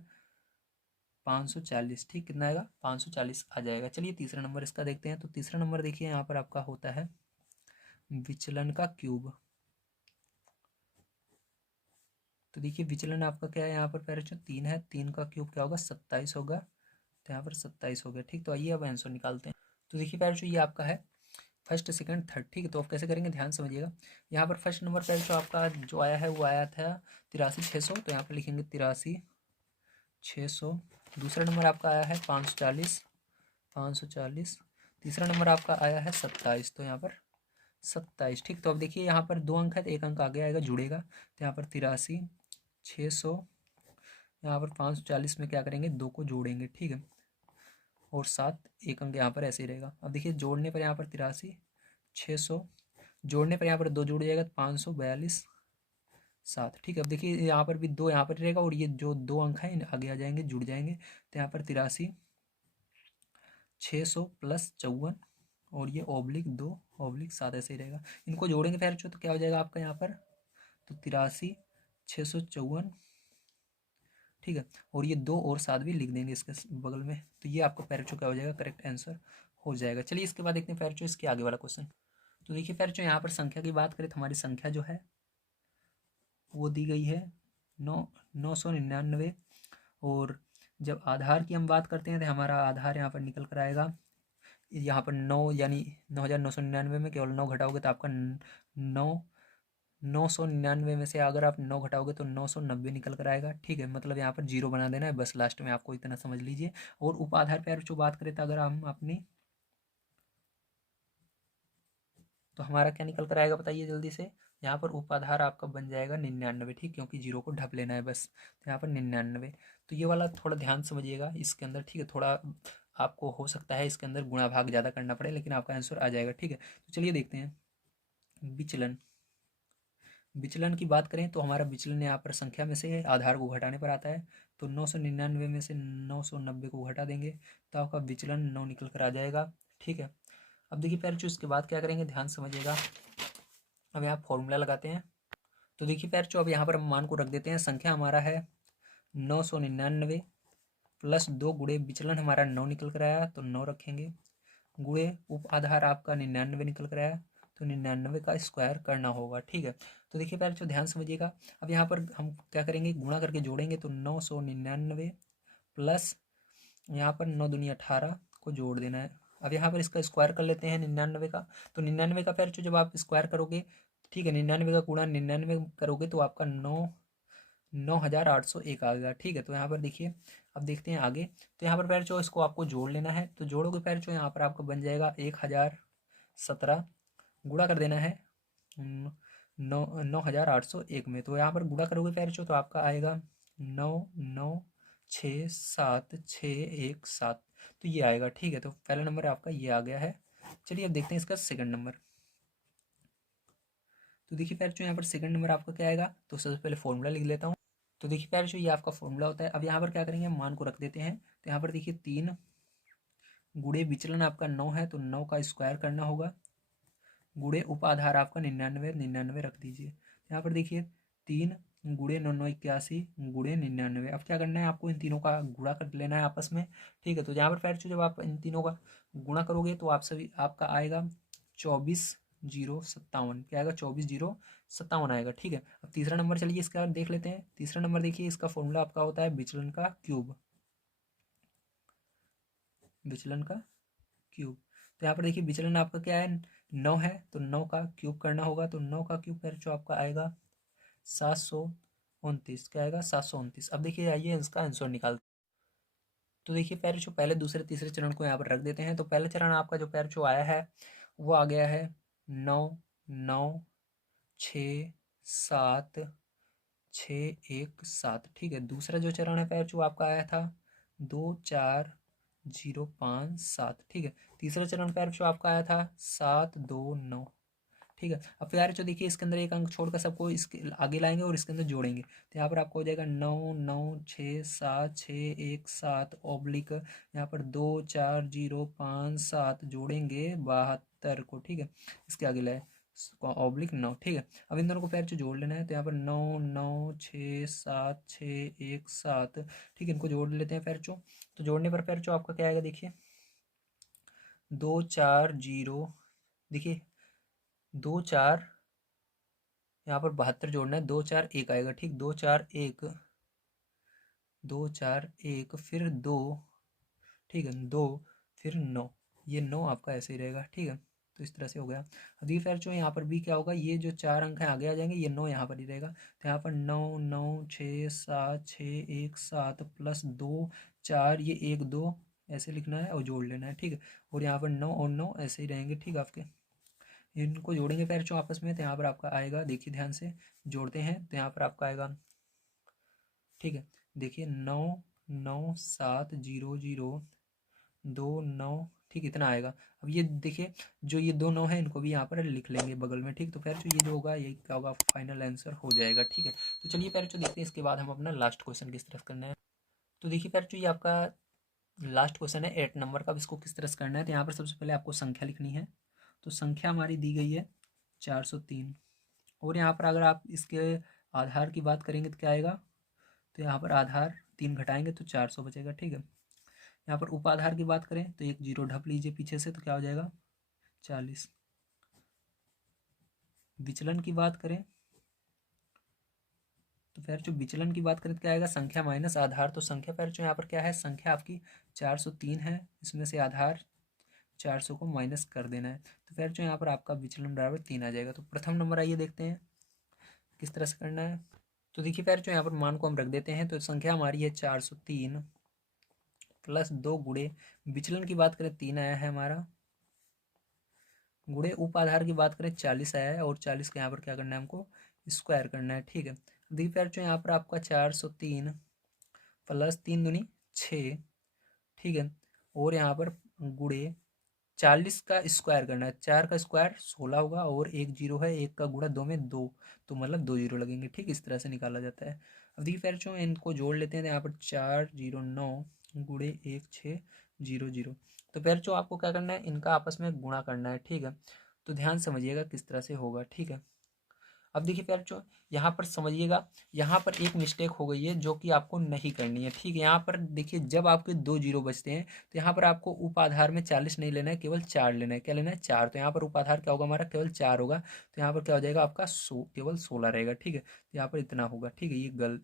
540। ठीक, कितना आएगा, 540 आ जाएगा। चलिए तीसरा नंबर इसका देखते हैं। तो तीसरा नंबर देखिए यहाँ पर आपका होता है विचलन का क्यूब। तो देखिए विचलन आपका क्या है, यहाँ पर पैर 3 है, 3 का क्यूब क्या होगा, 27 होगा। तो यहाँ पर 27 हो गया। ठीक, तो आइए अब आंसर निकालते हैं। तो देखिए पैर ये आपका है फर्स्ट सेकंड थर्ड। ठीक है, तो आप कैसे करेंगे, ध्यान समझिएगा। यहाँ पर फर्स्ट नंबर पैर आपका जो आया है वो आया था 83,600, तो यहाँ पर लिखेंगे 83,600। दूसरा नंबर आपका आया है 540 540। तीसरा नंबर आपका आया है 27, तो यहाँ पर 27। ठीक, तो अब देखिए यहाँ पर 2 अंक है तो 1 अंक आगे आएगा, जुड़ेगा। तो यहाँ पर 83,600, यहाँ पर 540 में क्या करेंगे, 2 को जोड़ेंगे। ठीक है, और 7 1 अंक यहाँ पर ऐसे ही रहेगा। अब देखिए जोड़ने पर यहाँ पर 83,600, जोड़ने पर यहाँ पर 2 जुड़ जाएगा तो 542 7। ठीक है, अब देखिए यहाँ पर भी 2 यहाँ पर रहेगा और ये जो 2 अंक हैं आगे आ जाएंगे, जुड़ जाएंगे। तो यहाँ पर 83, 600 प्लस 54 और ये -2/7 ऐसे ही रहेगा। इनको जोड़ेंगे फिर तो क्या हो जाएगा आपका यहाँ पर, तो 83, 654। ठीक है, और ये 2 और 7 भी लिख देंगे इसके बगल में। तो ये आपका पैरेचो क्या हो जाएगा, करेक्ट आंसर हो जाएगा। चलिए इसके बाद देखते हैं पैरेचो इसके आगे वाला क्वेश्चन। तो देखिए पैरेचो यहाँ पर संख्या की बात करें तो हमारी संख्या जो है वो दी गई है 999। और जब आधार की हम बात करते हैं तो हमारा आधार यहाँ पर निकल कर आएगा, यहाँ पर 9 यानी 9999 में केवल 9 घटाओगे तो आपका 999 में से अगर आप 9 घटाओगे तो 990 निकल कर आएगा। ठीक है, मतलब यहाँ पर जीरो बना देना है बस लास्ट में, आपको इतना समझ लीजिए। और उप आधार पर जो बात करें तो अगर हम अपनी, तो हमारा क्या निकल कर आएगा बताइए जल्दी से। यहाँ पर उपाधार आपका बन जाएगा 99। ठीक, क्योंकि जीरो को ढप लेना है बस, तो यहाँ पर 99। तो ये वाला थोड़ा ध्यान समझिएगा इसके अंदर। ठीक है, थोड़ा आपको हो सकता है इसके अंदर गुणा भाग ज़्यादा करना पड़े, लेकिन आपका आंसर आ जाएगा। ठीक है, तो चलिए देखते हैं विचलन। विचलन की बात करें तो हमारा विचलन यहाँ पर संख्या में से आधार को घटाने पर आता है। तो 999 में से 990 को घटा देंगे तो आपका विचलन 9 निकल कर आ जाएगा। ठीक है, अब देखिए पैर जो इसके बाद क्या करेंगे, ध्यान समझिएगा। अब यहाँ फॉर्मूला लगाते हैं। तो देखिए पैर जो अब यहाँ पर हम मान को रख देते हैं। संख्या हमारा है 999 प्लस 2 गुणे विचलन हमारा 9 निकल कर आया तो 9 रखेंगे, गुणे उप आधार आपका 99 निकल कर आया तो 99 का स्क्वायर करना होगा। ठीक है, तो देखिए पैर जो ध्यान समझिएगा। अब यहाँ पर हम क्या करेंगे, गुणा करके जोड़ेंगे तो 999 प्लस यहाँ पर 9 दूनी 18 को जोड़ देना है। अब यहाँ पर इसका स्क्वायर कर लेते हैं 99 का। तो 99 का पैर जो जब आप स्क्वायर करोगे, ठीक है, 99 का गुणा 99 करोगे तो आपका 9,801 आ गया। ठीक है, तो यहाँ पर देखिए अब देखते हैं आगे। तो यहाँ पर पैर जो इसको आपको जोड़ लेना है, तो जोड़ोगे पैर जो यहाँ पर आपका बन जाएगा 1017, गुणा कर देना है 9,801 में। तो यहाँ पर गुणा करोगे पैर जो तो आपका आएगा 9,9,6,7,6,1,7। तो ये आएगा। ठीक है, तो पहला नंबर आपका ये आ गया है। चलिए अब देखते हैं इसका सेकंड नंबर। तो देखिए पैर जो यहाँ पर सेकंड नंबर आपका क्या आएगा, तो सबसे पहले फॉर्मूला लिख लेता हूँ। तो देखिए पैर जो ये आपका फॉर्मूला होता है। अब यहाँ पर क्या करेंगे, हम मान को रख देते हैं। तो यहाँ पर देखिए 3 गुणे विचलन आपका 9 है तो 9 का स्क्वायर करना होगा, गुणे उपाधार आपका 99 रख दीजिए। यहाँ पर देखिए 3 गुणे 9,981 गुणे 99। अब क्या करना है, आपको इन तीनों का गुणा कर लेना है आपस में। ठीक है, तो यहाँ पर पैर जब आप इन तीनों का गुणा करोगे तो आप सभी आपका आएगा 24,057। क्या आएगा, 24,057 आएगा। ठीक है, अब तीसरा नंबर चलिए इसका और देख लेते हैं। तीसरा नंबर देखिए इसका फॉर्मूला आपका होता है विचलन का क्यूब, विचलन का क्यूब। तो यहाँ पर देखिए विचलन आपका क्या है, 9 है तो 9 का क्यूब करना होगा। तो 9 का क्यूब कर जो आपका आएगा 729। क्या आएगा, 729। अब देखिए आइए इसका आंसर निकाल। तो देखिए पैर जो पहले दूसरे तीसरे चरण को यहाँ पर रख देते हैं। तो पहले चरण आपका जो पैर जो आया है वो आ गया है 9,9,6,7,6,1,7। ठीक है, दूसरा जो चरण है पैर जो आपका आया था 2,4,0,5,7। ठीक है, तीसरा चरण पैर जो आपका आया था 7,2,9। ठीक है, अब यार जो देखिए इसके अंदर एक अंक छोड़कर सबको इसके आगे लाएंगे और इसके अंदर जोड़ेंगे तो यहाँ पर आपको हो जाएगा 9,9,6,7,6,1,7 ऑब्लिक यहाँ पर 2,4,0,5,7 जोड़ेंगे 72 को। ठीक है, इसके आगे लाए ऑब्लिक 9। ठीक है, अब इन दोनों को पैर जो जोड़ लेना है तो यहाँ पर 9,9,6,7,6,1,7। ठीक है, इनको जोड़ लेते हैं पैर चो। तो जोड़ने पर पैर चो आपका क्या आएगा देखिए 2,4,0, देखिए 2,4 यहाँ पर 72 जोड़ना है, 2,4,1 आएगा। ठीक, 2,4,1, 2,4,1 फिर 2। ठीक है, 2 फिर 9, ये 9 आपका ऐसे ही रहेगा। ठीक है, तो इस तरह से हो गया। अब ये फिर जो यहाँ पर भी क्या होगा, ये जो 4 अंक हैं आगे आ जाएंगे, ये 9 यहाँ पर ही रहेगा। तो यहाँ पर 9,9,6,7,6,1,7 प्लस 2,4 ये 1,2 ऐसे लिखना है और जोड़ लेना है। ठीक है, और यहाँ पर 9 और 9 ऐसे ही रहेंगे। ठीक है, आपके इनको जोड़ेंगे पैर जो आपस में तो यहाँ पर आपका आएगा, देखिए ध्यान से जोड़ते हैं तो यहाँ पर आपका आएगा। ठीक है, देखिए 9,9,7,0,0,2,9। ठीक, इतना आएगा। अब ये देखिए जो ये दो 9 है इनको भी यहाँ पर लिख लेंगे बगल में, ठीक। तो फिर जो ये जो होगा यही क्या होगा, फाइनल आंसर हो जाएगा, ठीक है। तो चलिए फिर जो देखते हैं इसके बाद हम अपना लास्ट क्वेश्चन किस तरह से करना है। तो देखिए फिर जो ये आपका लास्ट क्वेश्चन है 8 नंबर का, अब इसको किस तरह से करना है। तो यहाँ पर सबसे पहले आपको संख्या लिखनी है। तो संख्या हमारी दी गई है 403, और यहाँ पर अगर आप इसके आधार की बात करेंगे तो क्या आएगा, तो यहाँ पर आधार 3 घटाएंगे तो 400 बचेगा, ठीक है। यहाँ पर उपाधार की बात करें तो एक जीरो ढप लीजिए पीछे से, तो क्या हो जाएगा 40। विचलन की बात करें तो फिर जो विचलन की बात करें तो क्या आएगा, संख्या माइनस आधार। तो संख्या फिर जो यहाँ पर क्या है, संख्या आपकी 403 है, इसमें से आधार 400 को माइनस कर देना है। तो फिर जो यहाँ पर आपका विचलन बराबर 3 आ जाएगा। तो प्रथम नंबर आइए देखते हैं किस तरह से करना है। तो देखिए फिर जो यहाँ पर मान को हम रख देते हैं। तो संख्या हमारी है 403 प्लस 2 गुणे विचलन की बात करें 3 आया है हमारा, गुणे उप आधार की बात करें 40 आया है, और 40 का यहाँ पर क्या करना है हमको, स्क्वायर करना है, ठीक है। देखिए फिर जो यहाँ पर आपका 403 प्लस 3 दूनी 6, ठीक है, और यहाँ पर गुणे 40 का स्क्वायर करना है। 4 का स्क्वायर 16 होगा, और एक जीरो है, एक का गुणा 2 में 2, तो मतलब 2 जीरो लगेंगे, ठीक। इस तरह से निकाला जाता है। अब देखिए फिर जो इनको जोड़ लेते हैं, तो यहाँ पर 409 गुणे 1600। तो फिर जो आपको क्या करना है, इनका आपस में गुणा करना है, ठीक है। तो ध्यान समझिएगा किस तरह से होगा, ठीक है। अब देखिए प्यारे जो यहाँ पर समझिएगा, यहाँ पर एक मिस्टेक हो गई है जो कि आपको नहीं करनी है, ठीक है। यहाँ पर देखिए जब आपके 2 जीरो बचते हैं तो यहाँ पर आपको उपाधार में 40 नहीं लेना है, केवल 4 लेना है। क्या लेना है, 4। तो यहाँ पर उपाधार क्या होगा हमारा, केवल 4 होगा। तो यहाँ पर क्या हो जाएगा आपका केवल 16 रहेगा, ठीक है। तो यहाँ पर इतना होगा, ठीक है।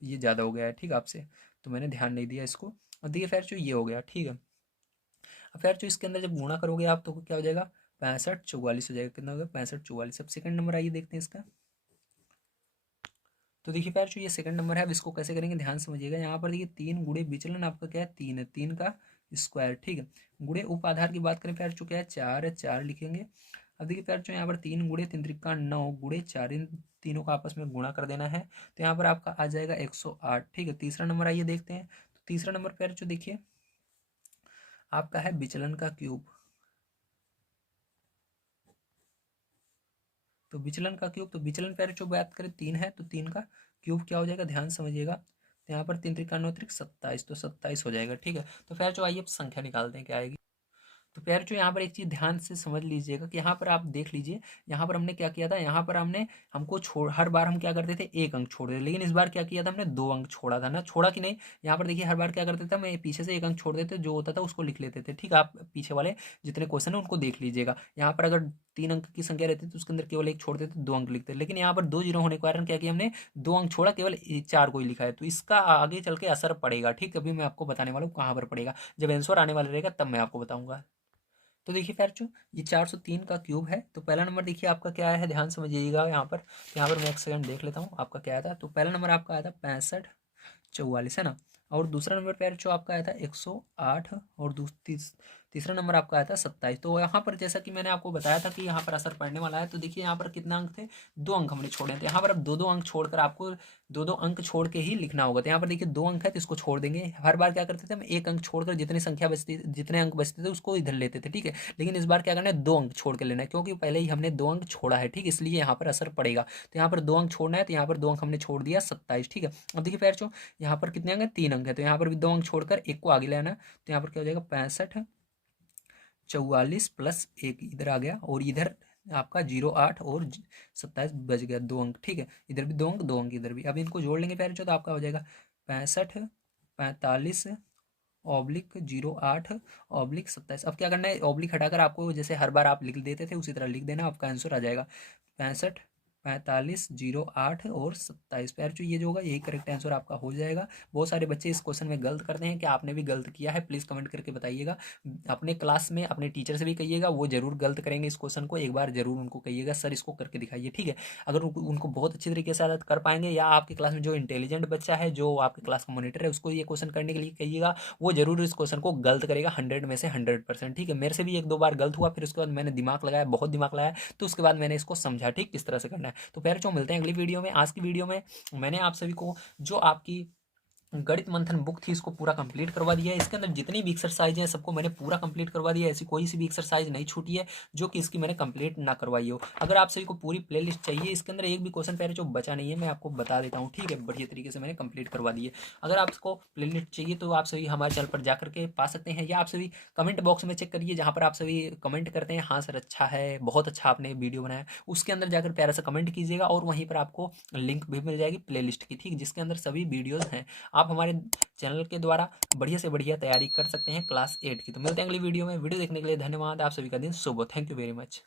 ये ज़्यादा हो गया है, ठीक है, आपसे, तो मैंने ध्यान नहीं दिया इसको। और देखिए फिर जो ये हो गया, ठीक है। अब फिर जो इसके अंदर जब गुणा करोगे आप तो क्या हो जाएगा, 65 44 हो जाएगा। कितना हो गया, 65 44। अब सेकंड नंबर आइए देखते हैं इसका। तो देखिए प्यार जो ये सेकंड नंबर है, अब इसको कैसे करेंगे ध्यान समझिएगा। यहाँ पर देखिए 3 गुणे विचलन आपका क्या है, 3 है, 3 का स्क्वायर, ठीक है। गुणे उप आधार की बात करें प्यार जो क्या है, 4 है, 4 लिखेंगे। अब देखिए प्यार जो यहाँ पर 3 गुणे 3 त्रिका 9 गुणे 4, इन तीनों का आपस में गुणा कर देना है। तो यहाँ पर आपका आ जाएगा 108, ठीक है। तीसरा नंबर आइए देखते हैं। तो तीसरा नंबर प्यार जो देखिए आपका है विचलन का क्यूब। तो विचलन का क्यूब, तो विचलन पहले जो बात करें 3 है, तो 3 का क्यूब क्या हो जाएगा, ध्यान समझिएगा। तो यहाँ पर 3 त्रिका 9 त्रिक 27, तो 27 हो जाएगा, ठीक है। तो फिर जो आइए अब संख्या निकालते हैं क्या आएगी। तो प्यार जो यहाँ पर एक चीज़ ध्यान से समझ लीजिएगा कि यहाँ पर आप देख लीजिए, यहाँ पर हमने क्या किया था, यहाँ पर हमने हमको छोड़ हर बार हम क्या करते थे, एक अंक छोड़ देते, लेकिन इस बार क्या किया था हमने 2 अंक छोड़ा था ना, छोड़ा कि नहीं। यहाँ पर देखिए हर बार क्या करते थे, मैं पीछे से एक अंक छोड़ देते, जो होता था उसको लिख लेते थे, ठीक है। आप पीछे वाले जितने क्वेश्चन है उनको देख लीजिएगा। यहाँ पर अगर 3 अंक की संख्या रहती तो उसके अंदर केवल एक छोड़ देते, 2 अंक लिखते, लेकिन यहाँ पर 2 जीरो होने के कारण क्या किया हमने, 2 अंक छोड़ा, केवल 4 को ही लिखा है। तो इसका आगे चल के असर पड़ेगा, ठीक। अभी मैं आपको बताने वाला हूँ कहाँ पर पड़ेगा, जब आंसर आने वाला रहेगा तब मैं आपको बताऊंगा। तो देखिए फिर जो ये 403 का क्यूब है, तो पहला नंबर देखिए आपका क्या आया है, ध्यान समझिएगा। यहाँ पर मैं एक सेकंड देख लेता हूँ आपका क्या आया था। तो पहला नंबर आपका आया था 65 44, है ना। और दूसरा नंबर पे जो आपका आया था 108, और तीसरा नंबर आपका आया था 27। तो यहाँ पर जैसा कि मैंने आपको बताया था कि यहाँ पर असर पड़ने वाला है। तो देखिए यहाँ पर कितना अंक थे, 2 अंक हमने छोड़े थे। यहाँ पर अब 2 अंक छोड़कर आपको 2 अंक छोड़ के ही लिखना होगा। तो यहाँ पर देखिए 2 अंक है तो इसको छोड़ देंगे। हर बार क्या करते थे हम, एक अंक छोड़कर जितने अंक बचते थे उसको इधर लेते थे, ठीक है। लेकिन इस बार क्या करना है, 2 अंक छोड़ के लेना है, क्योंकि पहले ही हमने 2 अंक छोड़ा है, ठीक। इसलिए यहाँ पर असर पड़ेगा। तो यहाँ पर 2 अंक छोड़ना है, तो यहाँ पर 2 अंक हमने छोड़ दिया 27, ठीक है। अब देखिए फिर जो यहाँ पर कितने अंक है, 3 अंक है, तो यहाँ पर भी 2 अंक छोड़कर एक को आगे लेना है। तो यहाँ पर क्या हो जाएगा, 65 44 प्लस एक इधर आ गया, और इधर आपका 08 और 27 बच गया, 2 अंक, ठीक है। इधर भी 2 अंक, 2 अंक इधर भी। अब इनको जोड़ लेंगे फिर जो, तो आपका हो जाएगा 65 45 -08/27। अब क्या करना है, ऑब्लिक हटाकर आपको जैसे हर बार आप लिख देते थे उसी तरह लिख देना, आपका आंसर आ जाएगा 65 45 -08 और 27। पैर जो ये जो होगा यही करेक्ट आंसर आपका हो जाएगा। बहुत सारे बच्चे इस क्वेश्चन में गलत करते हैं, कि आपने भी गलत किया है, प्लीज़ कमेंट करके बताइएगा। अपने क्लास में अपने टीचर से भी कहिएगा, वो जरूर गलत करेंगे इस क्वेश्चन को, एक बार जरूर उनको कहिएगा सर इसको करके दिखाइए, ठीक है। अगर उनको बहुत अच्छी तरीके से आदत कर पाएंगे, या आपकी क्लास में जो इंटेलिजेंट बच्चा है, जो आपकी क्लास का मॉनिटर है, उसको ये क्वेश्चन करने के लिए कहिएगा, वो जरूर इस क्वेश्चन को गलत करेगा 100 में से 100%, ठीक है। मेरे से भी 1 2 बार गलत हुआ, फिर उसके बाद मैंने दिमाग लगाया, बहुत दिमाग लगाया, तो उसके बाद मैंने इसको समझा, ठीक, किस तरह से करना है। तो फिर जो मिलते हैं अगली वीडियो में। आज की वीडियो में मैंने आप सभी को जो आपकी गणित मंथन बुक थी, इसको पूरा कंप्लीट करवा दिया है। इसके अंदर जितनी भी एक्सरसाइज हैं सबको मैंने पूरा कंप्लीट करवा दिया है। ऐसी कोई सी भी एक्सरसाइज नहीं छूटी है जो कि इसकी मैंने कंप्लीट ना करवाई हो। अगर आप सभी को पूरी प्लेलिस्ट चाहिए, इसके अंदर एक भी क्वेश्चन पेपर जो बचा नहीं है मैं आपको बता देता हूँ, ठीक है, बढ़िया तरीके से मैंने कंप्लीट करवा दी है। अगर आपको प्लेलिस्ट चाहिए तो आप सभी हमारे चैनल पर जाकर के पा सकते हैं, या आप सभी कमेंट बॉक्स में चेक करिए, जहाँ पर आप सभी कमेंट करते हैं हाँ सर अच्छा है, बहुत अच्छा आपने वीडियो बनाया, उसके अंदर जाकर प्यारा सा कमेंट कीजिएगा और वहीं पर आपको लिंक भी मिल जाएगी प्लेलिस्ट की, ठीक, जिसके अंदर सभी वीडियोज हैं। आप हमारे चैनल के द्वारा बढ़िया से बढ़िया तैयारी कर सकते हैं क्लास 8 की। तो मिलते हैं अगली वीडियो में। वीडियो देखने के लिए धन्यवाद। आप सभी का दिन शुभ हो। Thank you very much.